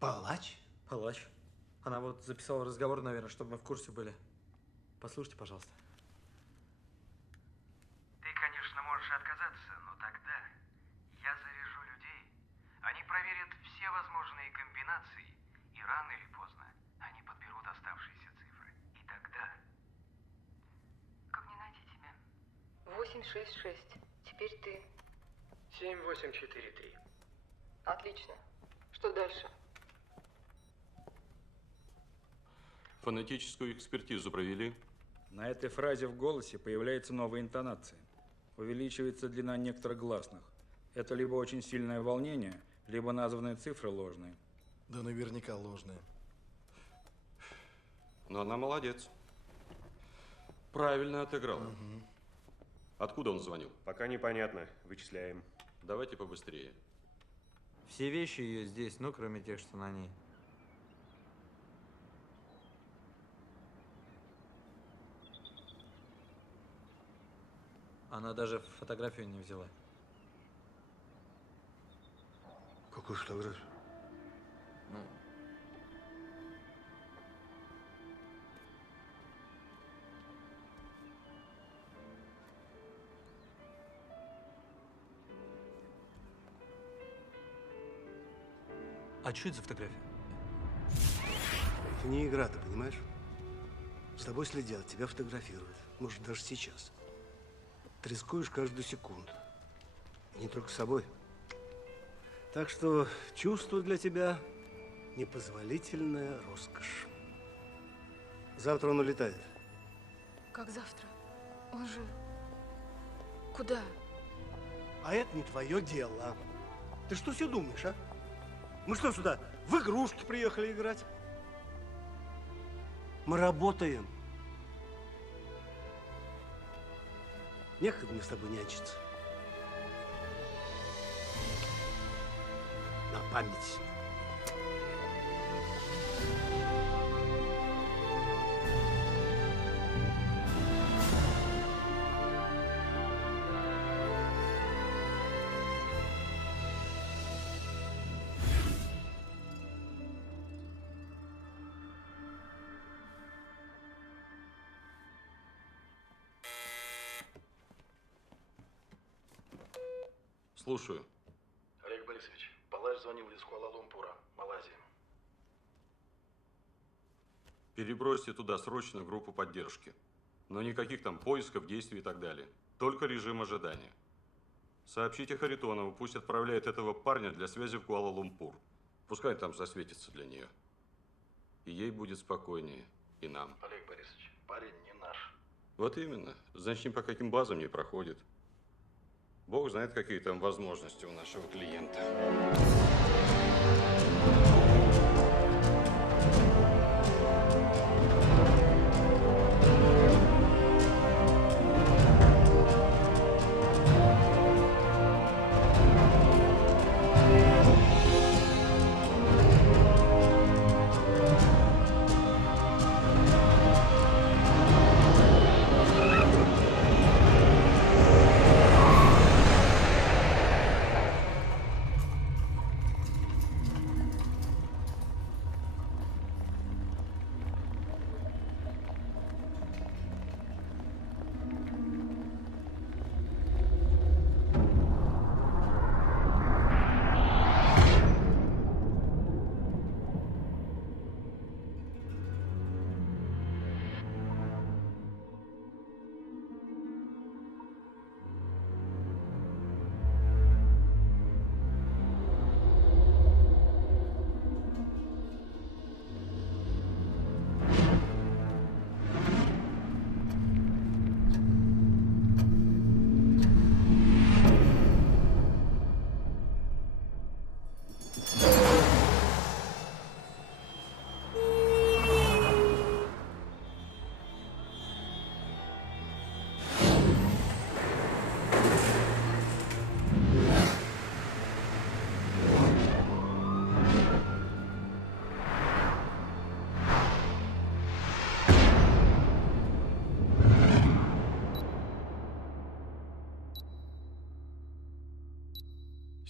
Палач? Палач. Она вот записала разговор, наверное, чтобы мы в курсе были. Послушайте, пожалуйста. Ты, конечно, можешь отказаться, но тогда я заряжу людей. Они проверят все возможные комбинации, и рано или поздно они подберут оставшиеся цифры. И тогда... Как мне найти тебя? 866. Теперь ты. 7843. Отлично. Что дальше? Фонетическую экспертизу провели. На этой фразе в голосе появляется новая интонация. Увеличивается длина некоторых гласных. Это либо очень сильное волнение, либо названные цифры ложные. Да наверняка ложные. Но она молодец. Правильно отыграла. Откуда он звонил? Пока непонятно. Вычисляем. Давайте побыстрее. Все вещи ее здесь, ну, кроме тех, что на ней. Она даже фотографию не взяла. Какую фотографию? Ну, а что это за фотография? Это не игра, ты понимаешь? С тобой следят, тебя фотографируют. Может, даже сейчас. Ты рискуешь каждую секунду. И не только с собой. Так что чувство для тебя непозволительная роскошь. Завтра он улетает. Как завтра? Он же... Куда? А это не твое дело. Ты что себе думаешь, а? Мы что, сюда в игрушки приехали играть? Мы работаем. Некогда мне с тобой нянчиться. На память. Слушаю. Олег Борисович, палач звонил из Куала-Лумпура, Малайзия. Перебросьте туда срочно группу поддержки. Но никаких там поисков, действий и так далее. Только режим ожидания. Сообщите Харитонову, пусть отправляет этого парня для связи в Куала-Лумпур. Пускай там засветится для нее. И ей будет спокойнее, и нам. Олег Борисович, парень не наш. Вот именно. Значит, по каким базам не проходит. Бог знает, какие там возможности у нашего клиента.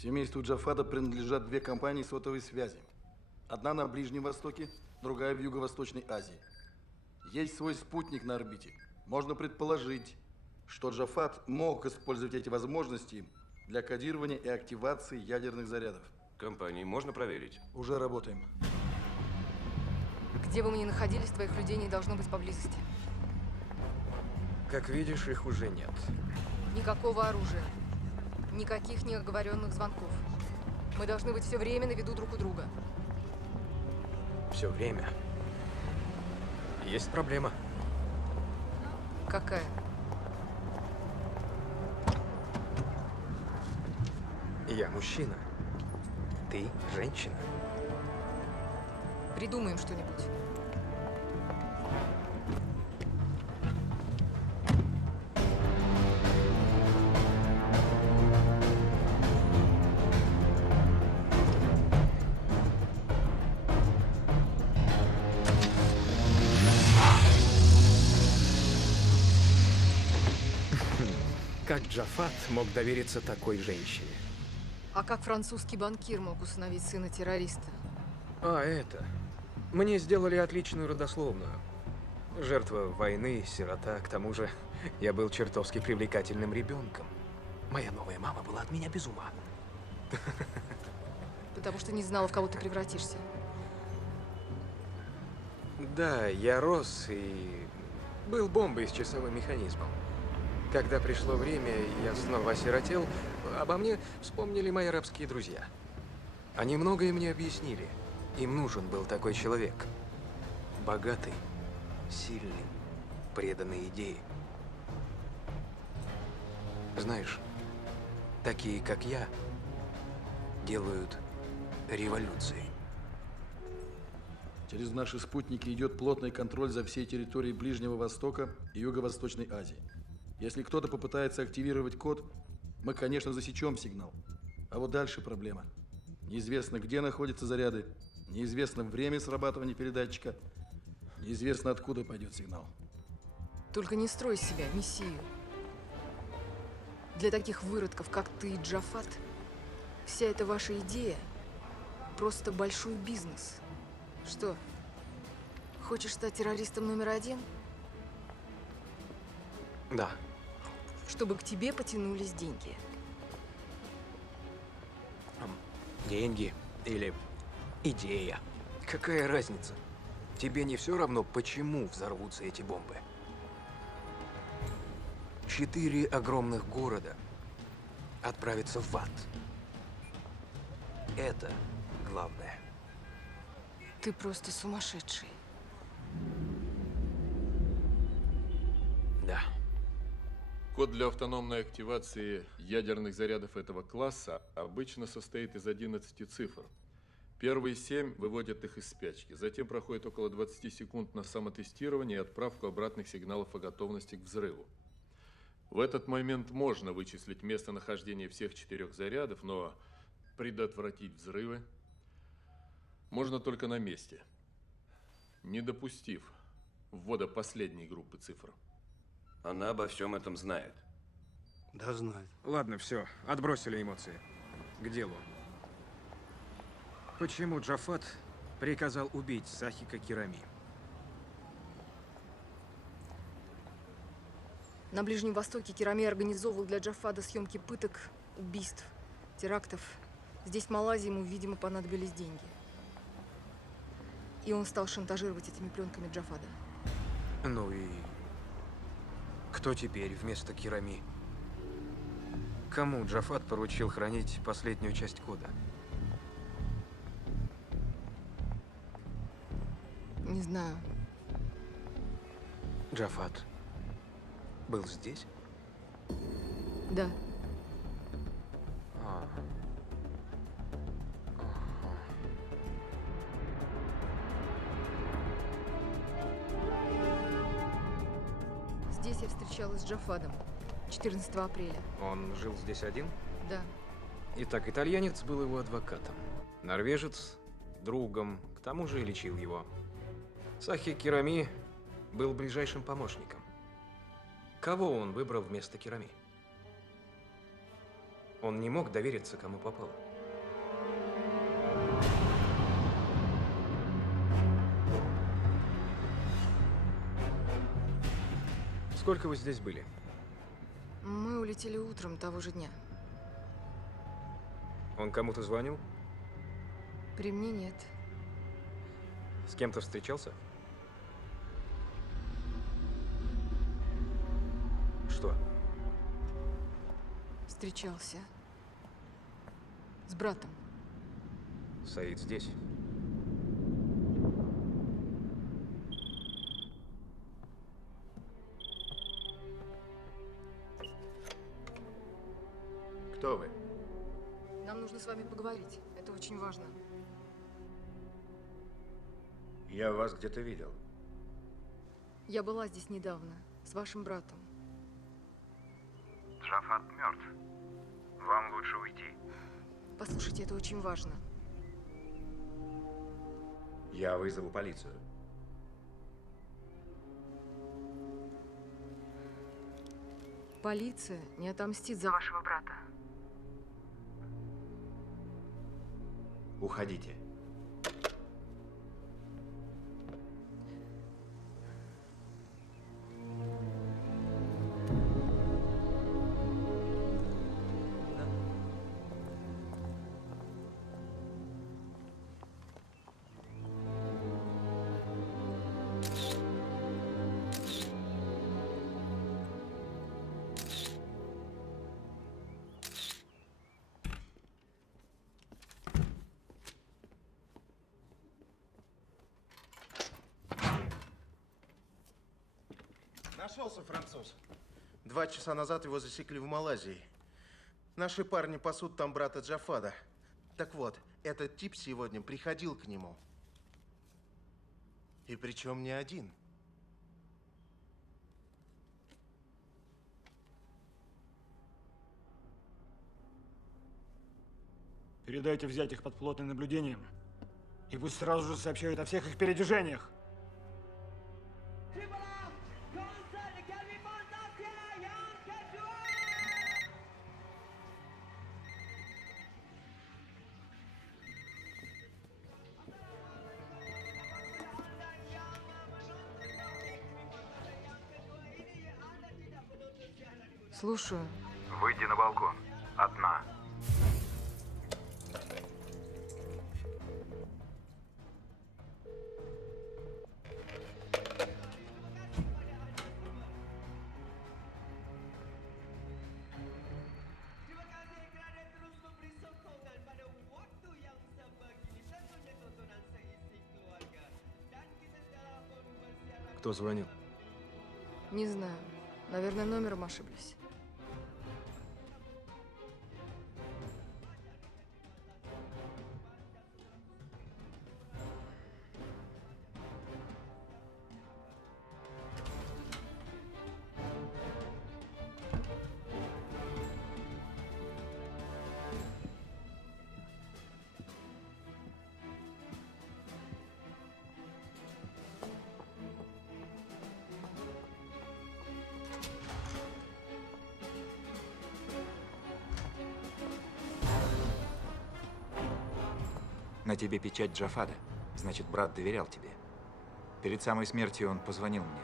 Семейству Джафада принадлежат две компании сотовой связи. Одна на Ближнем Востоке, другая в Юго-Восточной Азии. Есть свой спутник на орбите. Можно предположить, что Джафад мог использовать эти возможности для кодирования и активации ядерных зарядов. Компании можно проверить? Уже работаем. Где бы мы ни находились, твоих людей не должно быть поблизости. Как видишь, их уже нет. Никакого оружия. Никаких неоговоренных звонков. Мы должны быть все время на виду друг у друга. Все время. Есть проблема. Какая? Я мужчина. Ты женщина. Придумаем что-нибудь. Как Джафад мог довериться такой женщине? А как французский банкир мог усыновить сына террориста? А, это. Мне сделали отличную родословную. Жертва войны, сирота. К тому же, я был чертовски привлекательным ребенком. Моя новая мама была от меня без ума. Потому что не знала, в кого ты превратишься. Да, я рос и был бомбой с часовым механизмом. Когда пришло время, я снова осиротел, обо мне вспомнили мои арабские друзья. Они многое мне объяснили. Им нужен был такой человек. Богатый, сильный, преданный идее. Знаешь, такие, как я, делают революции. Через наши спутники идет плотный контроль за всей территорией Ближнего Востока и Юго-Восточной Азии. Если кто-то попытается активировать код, мы, конечно, засечем сигнал. А вот дальше проблема. Неизвестно, где находятся заряды, неизвестно время срабатывания передатчика, неизвестно, откуда пойдет сигнал. Только не строй из себя мессию. Для таких выродков, как ты и Джафад, вся эта ваша идея – просто большой бизнес. Что, хочешь стать террористом номер один? Да. Чтобы к тебе потянулись деньги. Деньги или идея. Какая разница? Тебе не все равно, почему взорвутся эти бомбы? 4 огромных города отправятся в ад. Это главное. Ты просто сумасшедший. Да. Код для автономной активации ядерных зарядов этого класса обычно состоит из 11 цифр. Первые 7 выводят их из спячки. Затем проходит около 20 секунд на самотестирование и отправку обратных сигналов о готовности к взрыву. В этот момент можно вычислить местонахождение всех 4 зарядов, но предотвратить взрывы можно только на месте, не допустив ввода последней группы цифр. Она обо всем этом знает. Да, знает. Ладно, все, отбросили эмоции. К делу. Почему Джафат приказал убить Сахика Кирами? На Ближнем Востоке Кирами организовывал для Джафада съемки пыток, убийств, терактов. Здесь, в Малайзии, ему, видимо, понадобились деньги. И он стал шантажировать этими пленками Джафада. Ну и кто теперь вместо Кирами? Кому Джафат поручил хранить последнюю часть кода? Не знаю. Джафат был здесь? Да. Здесь я встречалась с Джафадом 14 апреля. Он жил здесь один? Да. Итак, итальянец был его адвокатом. Норвежец – другом, к тому же и лечил его. Сахи Кирами был ближайшим помощником. Кого он выбрал вместо Кирами? Он не мог довериться, кому попало. Сколько вы здесь были? Мы улетели утром того же дня. Он кому-то звонил? При мне нет. С кем-то встречался? Что? Встречался. С братом. Саид здесь? Кто вы? Нам нужно с вами поговорить. Это очень важно. Я вас где-то видел. Я была здесь недавно, с вашим братом. Джафат мертв. Вам лучше уйти. Послушайте, это очень важно. Я вызову полицию. Полиция не отомстит за вашего брата. Уходите. Нашелся француз. 2 часа назад его засекли в Малайзии. Наши парни пасут там брата Джафада. Так вот, этот тип сегодня приходил к нему. И причем не один. Передайте взять их под плотным наблюдением. И пусть сразу же сообщают о всех их передвижениях. Слушаю. Выйди на балкон. Одна. Кто звонил? Не знаю. Наверное, номером ошиблись. На тебе печать Джафада. Значит, брат доверял тебе. Перед самой смертью он позвонил мне.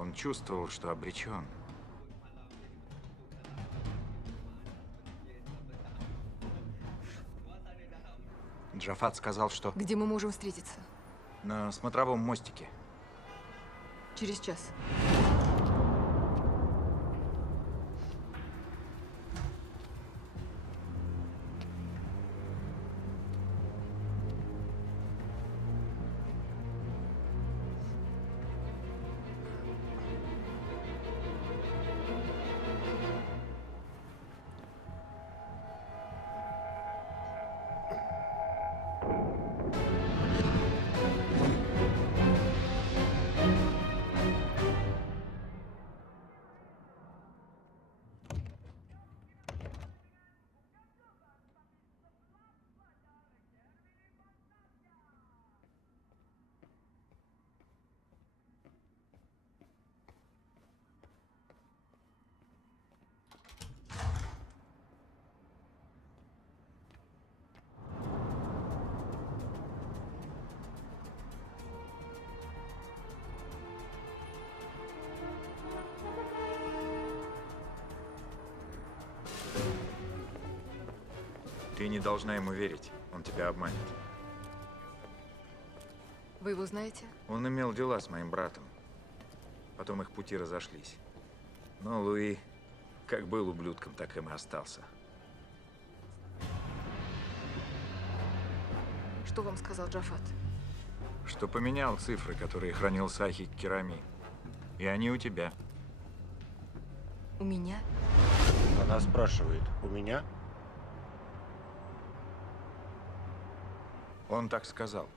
Он чувствовал, что обречен. Джафад сказал, что Где мы можем встретиться? на смотровом мостике. Через час. Ты не должна ему верить. Он тебя обманет. Вы его знаете? Он имел дела с моим братом. Потом их пути разошлись. Но Луи как был ублюдком, так им и остался. Что вам сказал Джафад? Что поменял цифры, которые хранил Сахи Керами. И они у тебя. У меня? Она спрашивает, у меня? Он так сказал.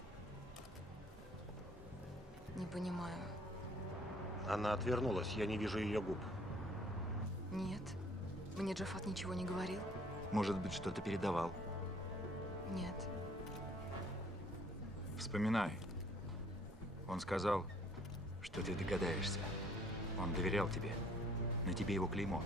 Не понимаю. Она отвернулась, я не вижу ее губ. Нет. Мне Джафад ничего не говорил. Может быть, что-то передавал. Нет. Вспоминай. Он сказал, что ты догадаешься. Он доверял тебе. На тебе его клеймо.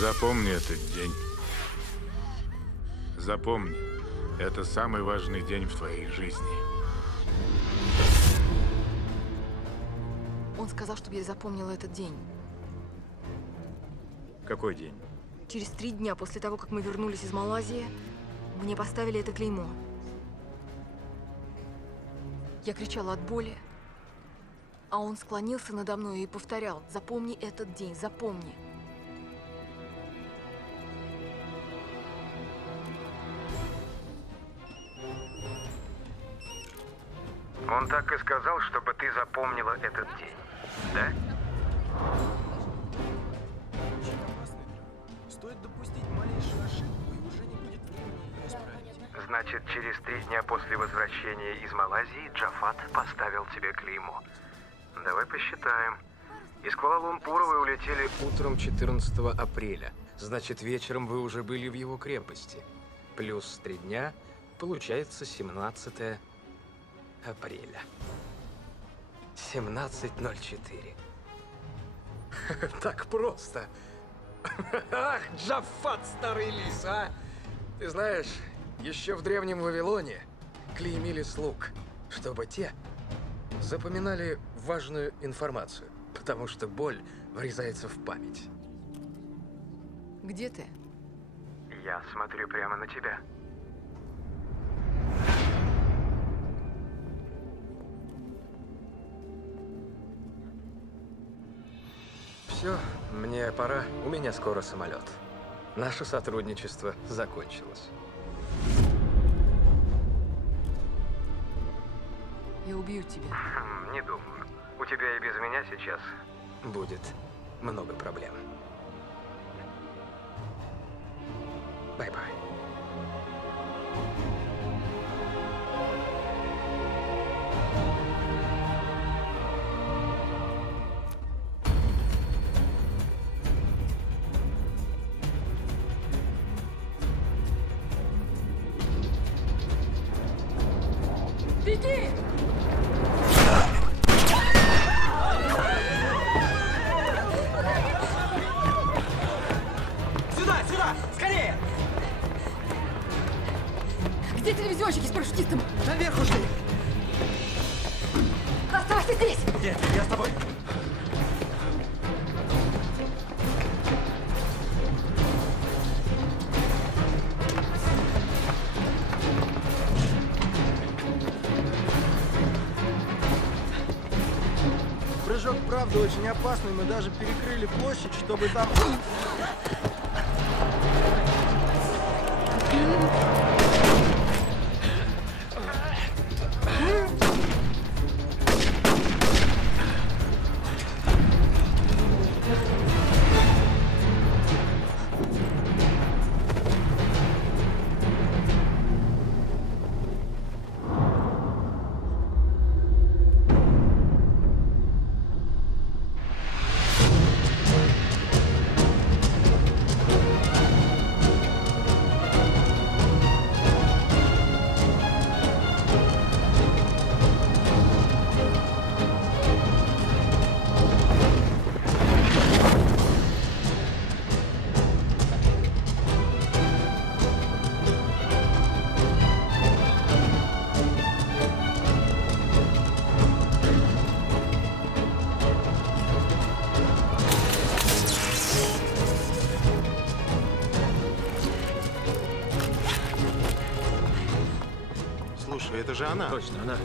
Запомни этот день. Запомни, это самый важный день в твоей жизни. Он сказал, чтобы я запомнила этот день. Какой день? Через 3 дня после того, как мы вернулись из Малайзии, мне поставили это клеймо. Я кричала от боли, а он склонился надо мной и повторял: «Запомни этот день, запомни». Он так и сказал, чтобы ты запомнила этот день, да? Стоит допустить малейшую ошибку, и уже не будет времени ее исправить. Значит, через 3 дня после возвращения из Малайзии Джафад поставил тебе клеймо. Давай посчитаем. Из Куала-Лумпура вы улетели Утром 14 апреля. Значит, вечером вы уже были в его крепости. Плюс 3 дня, получается 17 апреля. 17:04. Так просто. Ах, Джафад, старый лис, а! Ты знаешь, еще в древнем Вавилоне клеймили слуг, чтобы те запоминали важную информацию, потому что боль врезается в память. Где ты? Я смотрю прямо на тебя. Все, мне пора. У меня скоро самолет. Наше сотрудничество закончилось. Я убью тебя. Не думаю. У тебя и без меня сейчас Будет много проблем. Бай-бай. Беги! Сюда, сюда! Скорее! Где телевизионщики с парашютистом? Наверх ушли! Оставайся здесь! Нет, я с тобой. Прыжок, правда, очень опасный. Мы даже перекрыли площадь, чтобы там... Слушай, это же она. Точно, она.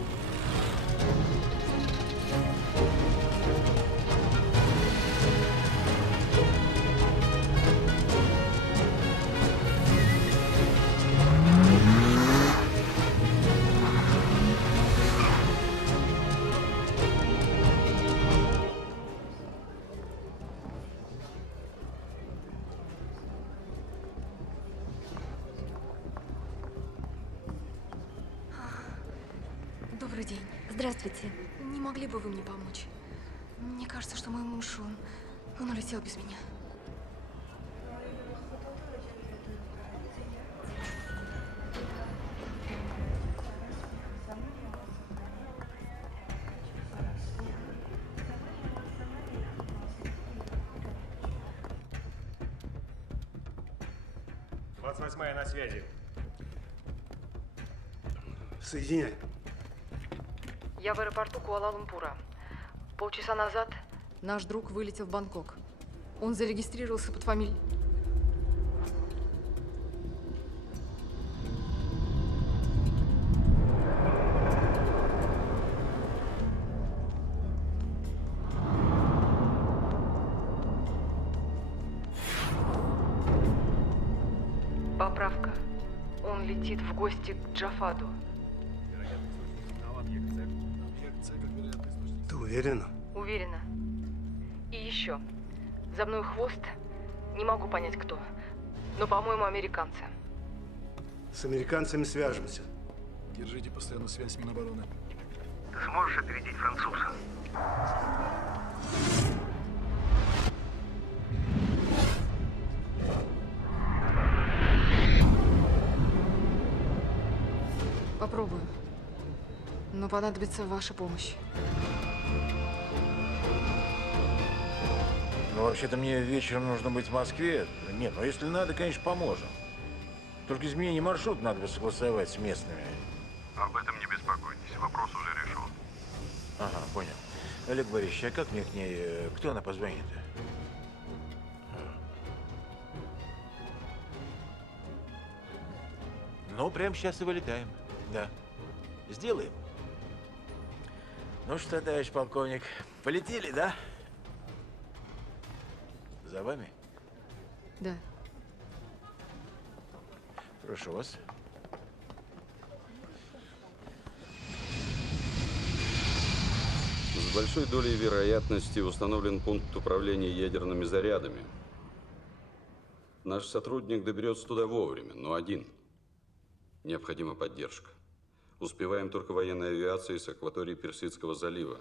Добрый день. Здравствуйте. Не могли бы вы мне помочь? Мне кажется, что мой муж, он улетел без меня. «28-я на связи». Соединяй. Я в аэропорту Куала-Лумпура. Полчаса назад наш друг вылетел в Бангкок. Он зарегистрировался под фамилией... Поправка. Он летит в гости к Джафаду. Ты уверена? Уверена. И еще. За мной хвост. Не могу понять, кто. Но, по-моему, американцы. С американцами свяжемся. Держите постоянную связь с Минобороны. Ты сможешь опередить француза? Попробую. Но понадобится ваша помощь. Ну, вообще-то мне вечером нужно быть в Москве. Нет, ну если надо, конечно, поможем. Только изменение маршрута надо бы согласовать с местными. Об этом не беспокойтесь, вопрос уже решен. Ага, понял. Олег Борисович, а как мне к ней... Кто она позвонит? Ну, прямо сейчас и вылетаем. Да. Сделаем. Ну что, товарищ полковник, полетели, да? За вами? Да. Прошу вас. С большой долей вероятности установлен пункт управления ядерными зарядами. Наш сотрудник доберется туда вовремя, но один. Необходима поддержка. Успеваем только военной авиацией с акватории Персидского залива.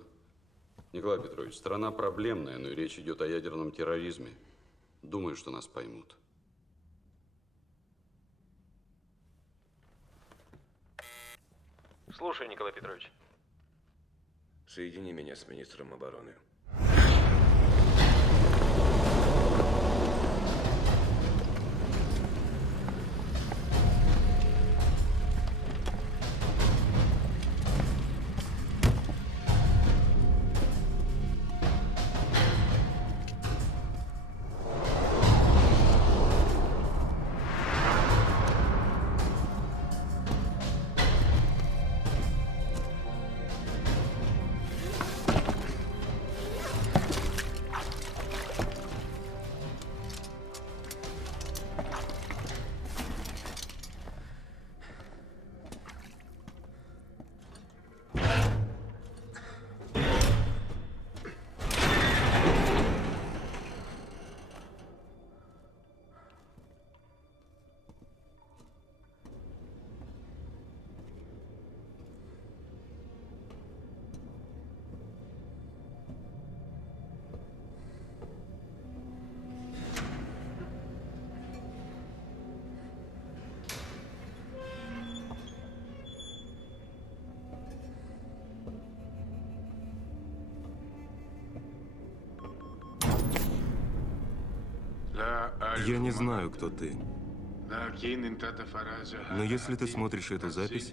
Николай Петрович, страна проблемная, но речь идет о ядерном терроризме. Думаю, что нас поймут. Слушай, Николай Петрович. Соедини меня с министром обороны. Я не знаю, кто ты. Но если ты смотришь эту запись,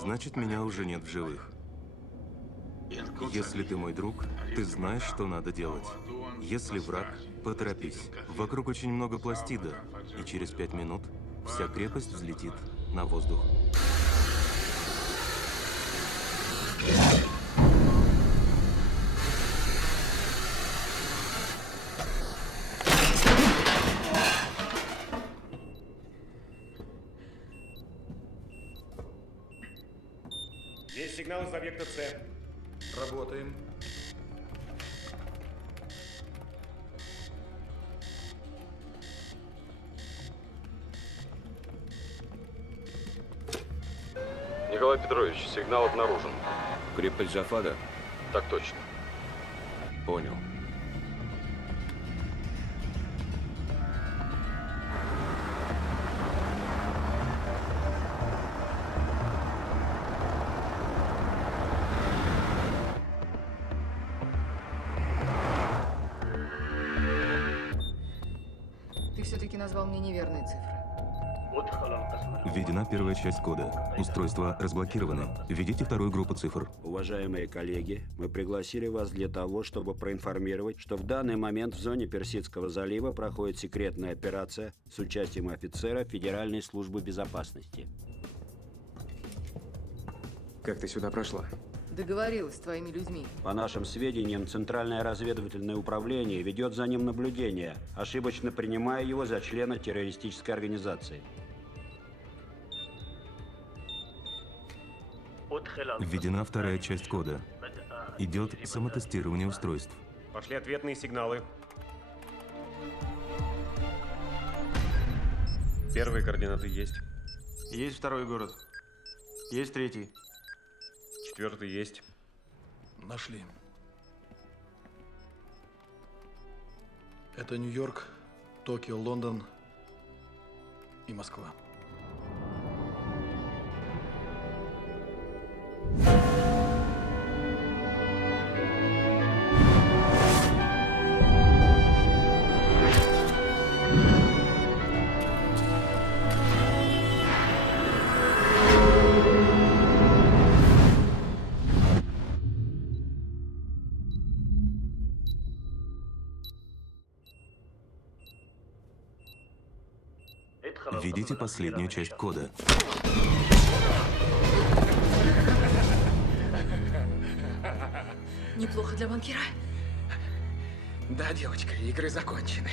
значит, меня уже нет в живых. Если ты мой друг, ты знаешь, что надо делать. Если враг, поторопись. Вокруг очень много пластида, и через 5 минут вся крепость взлетит на воздух. Есть сигнал из объекта С. Работаем. Николай Петрович, сигнал обнаружен. Крепость Джафада? Так точно. Понял. Ты все-таки назвал мне неверные цифры. Введена первая часть кода. Устройства разблокированы. Введите вторую группу цифр. Уважаемые коллеги, мы пригласили вас для того, чтобы проинформировать, что в данный момент в зоне Персидского залива проходит секретная операция с участием офицера Федеральной службы безопасности. Как ты сюда прошла? Договорилась с твоими людьми. По нашим сведениям, Центральное разведывательное управление ведет за ним наблюдение, ошибочно принимая его за члена террористической организации. Введена вторая часть кода. Идет самотестирование устройств. Пошли ответные сигналы. Первые координаты есть. Есть второй город. Есть третий. Четвертый есть. Нашли. Это Нью-Йорк, Токио, Лондон и Москва. Введите последнюю часть кода. Неплохо для банкира. Да, девочка, игры закончены.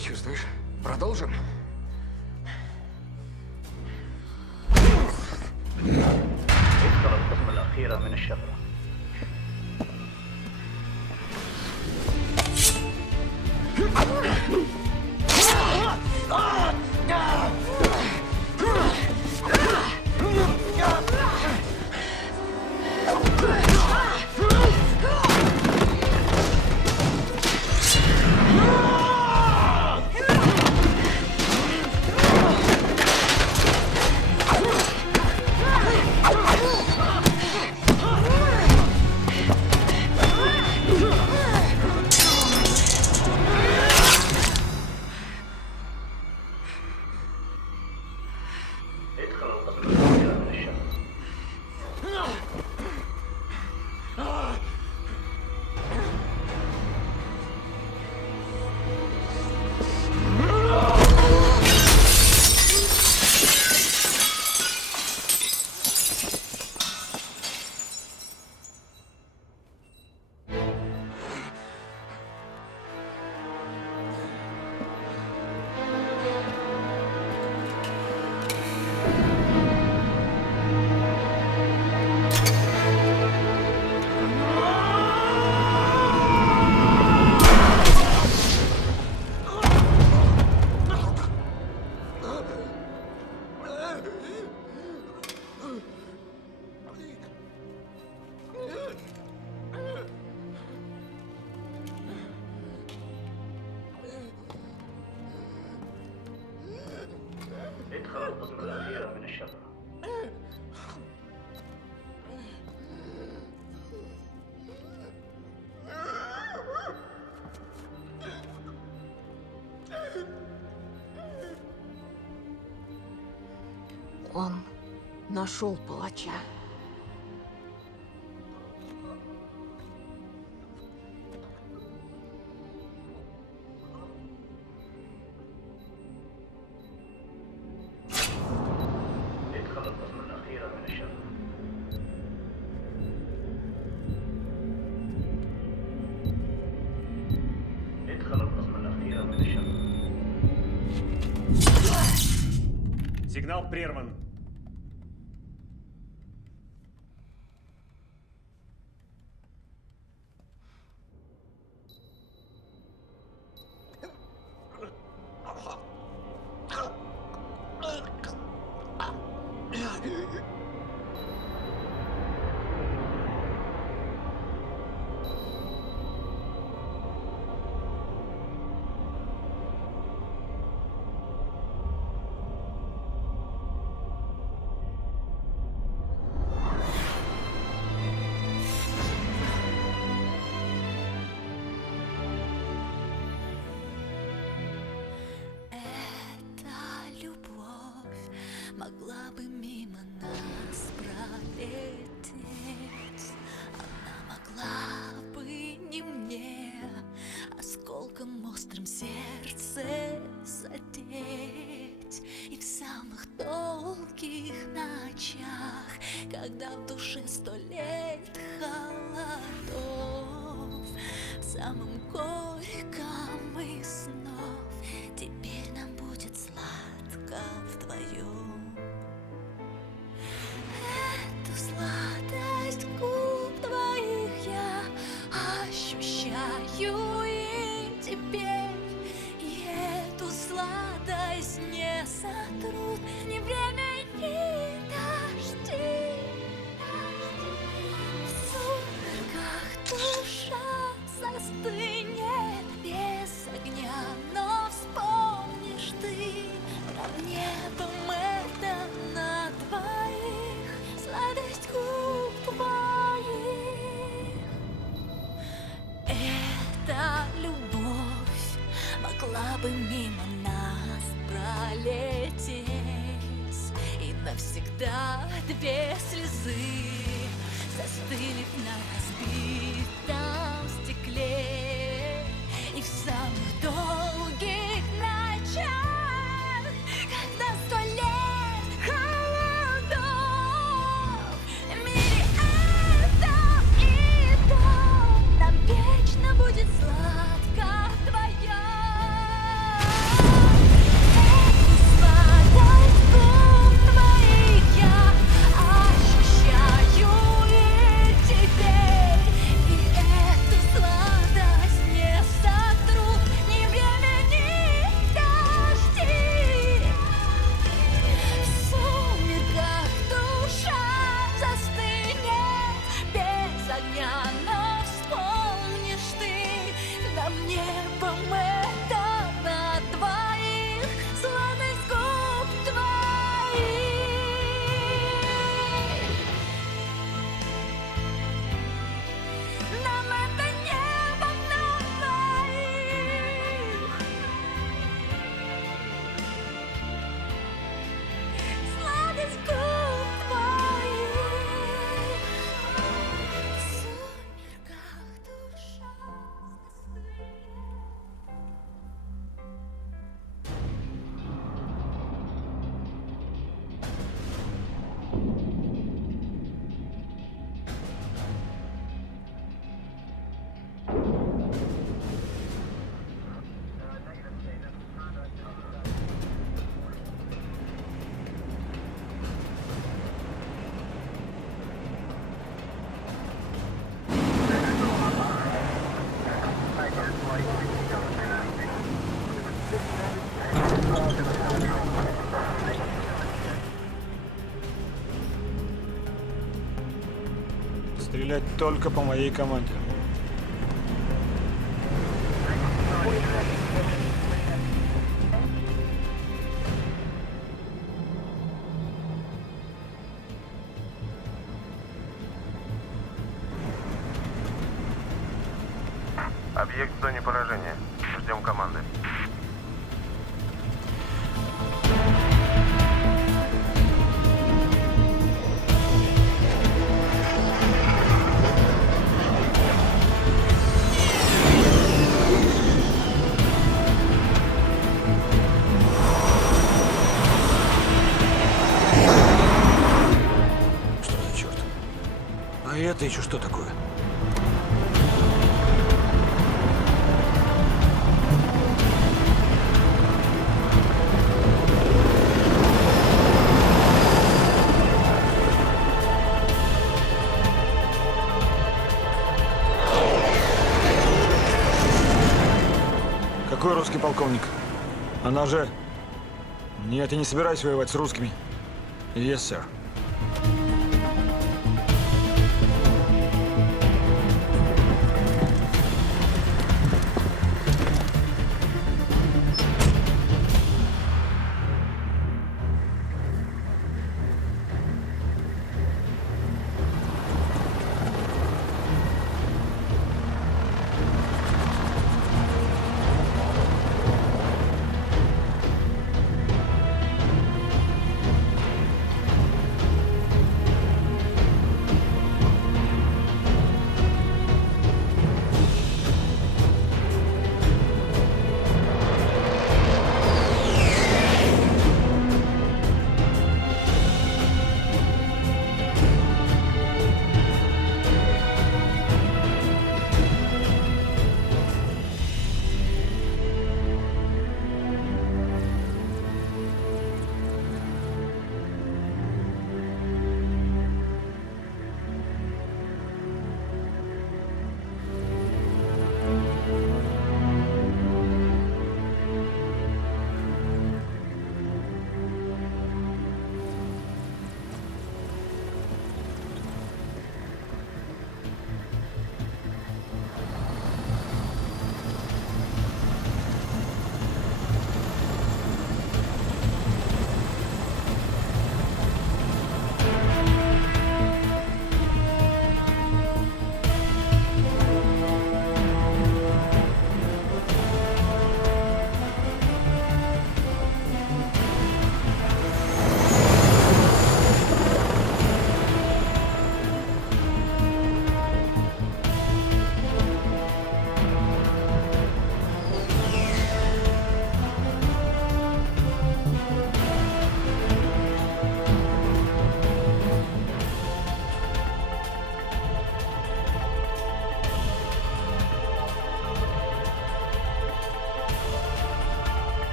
чувствуешь? Продолжим? ادخل القسم الأخيرة من الشفرة. ادخل القسم الأخيرة من الشفرة. ادخل القسم الأخيرة من الشفرة. Он нашел палача. ادخل القسم الأخيرة من الشفرة. ادخل القسم الأخيرة من الشفرة. Сигнал прерван. Могла бы мимо нас пролететь. Она могла бы не мне осколком острым сердце задеть. И в самых долгих ночах, когда в душе 100 лет холодов, в самом горьком из снов теперь нам будет сладко вдвоем. Эту сладость губ твоих я ощущаю и теперь. И эту сладость не сотрут ни время, ни дожди. В сумерках душа застынет без огня, но вспомнишь ты про небом это на двоих, сладость губ твоих. Эта любовь могла бы мимо нас пролететь, и навсегда 2 слезы застыли на разбитом стекле. И в самых долгих ночах, когда 100 лет холодов, в мире этом и том нам вечно будет сладко вдвоем. Стрелять только по моей команде. Объект в зоне поражения. Ждем команды. Что за черт? А это еще что такое? Какой русский полковник? Она же... Нет, я не собираюсь воевать с русскими. Yes, sir.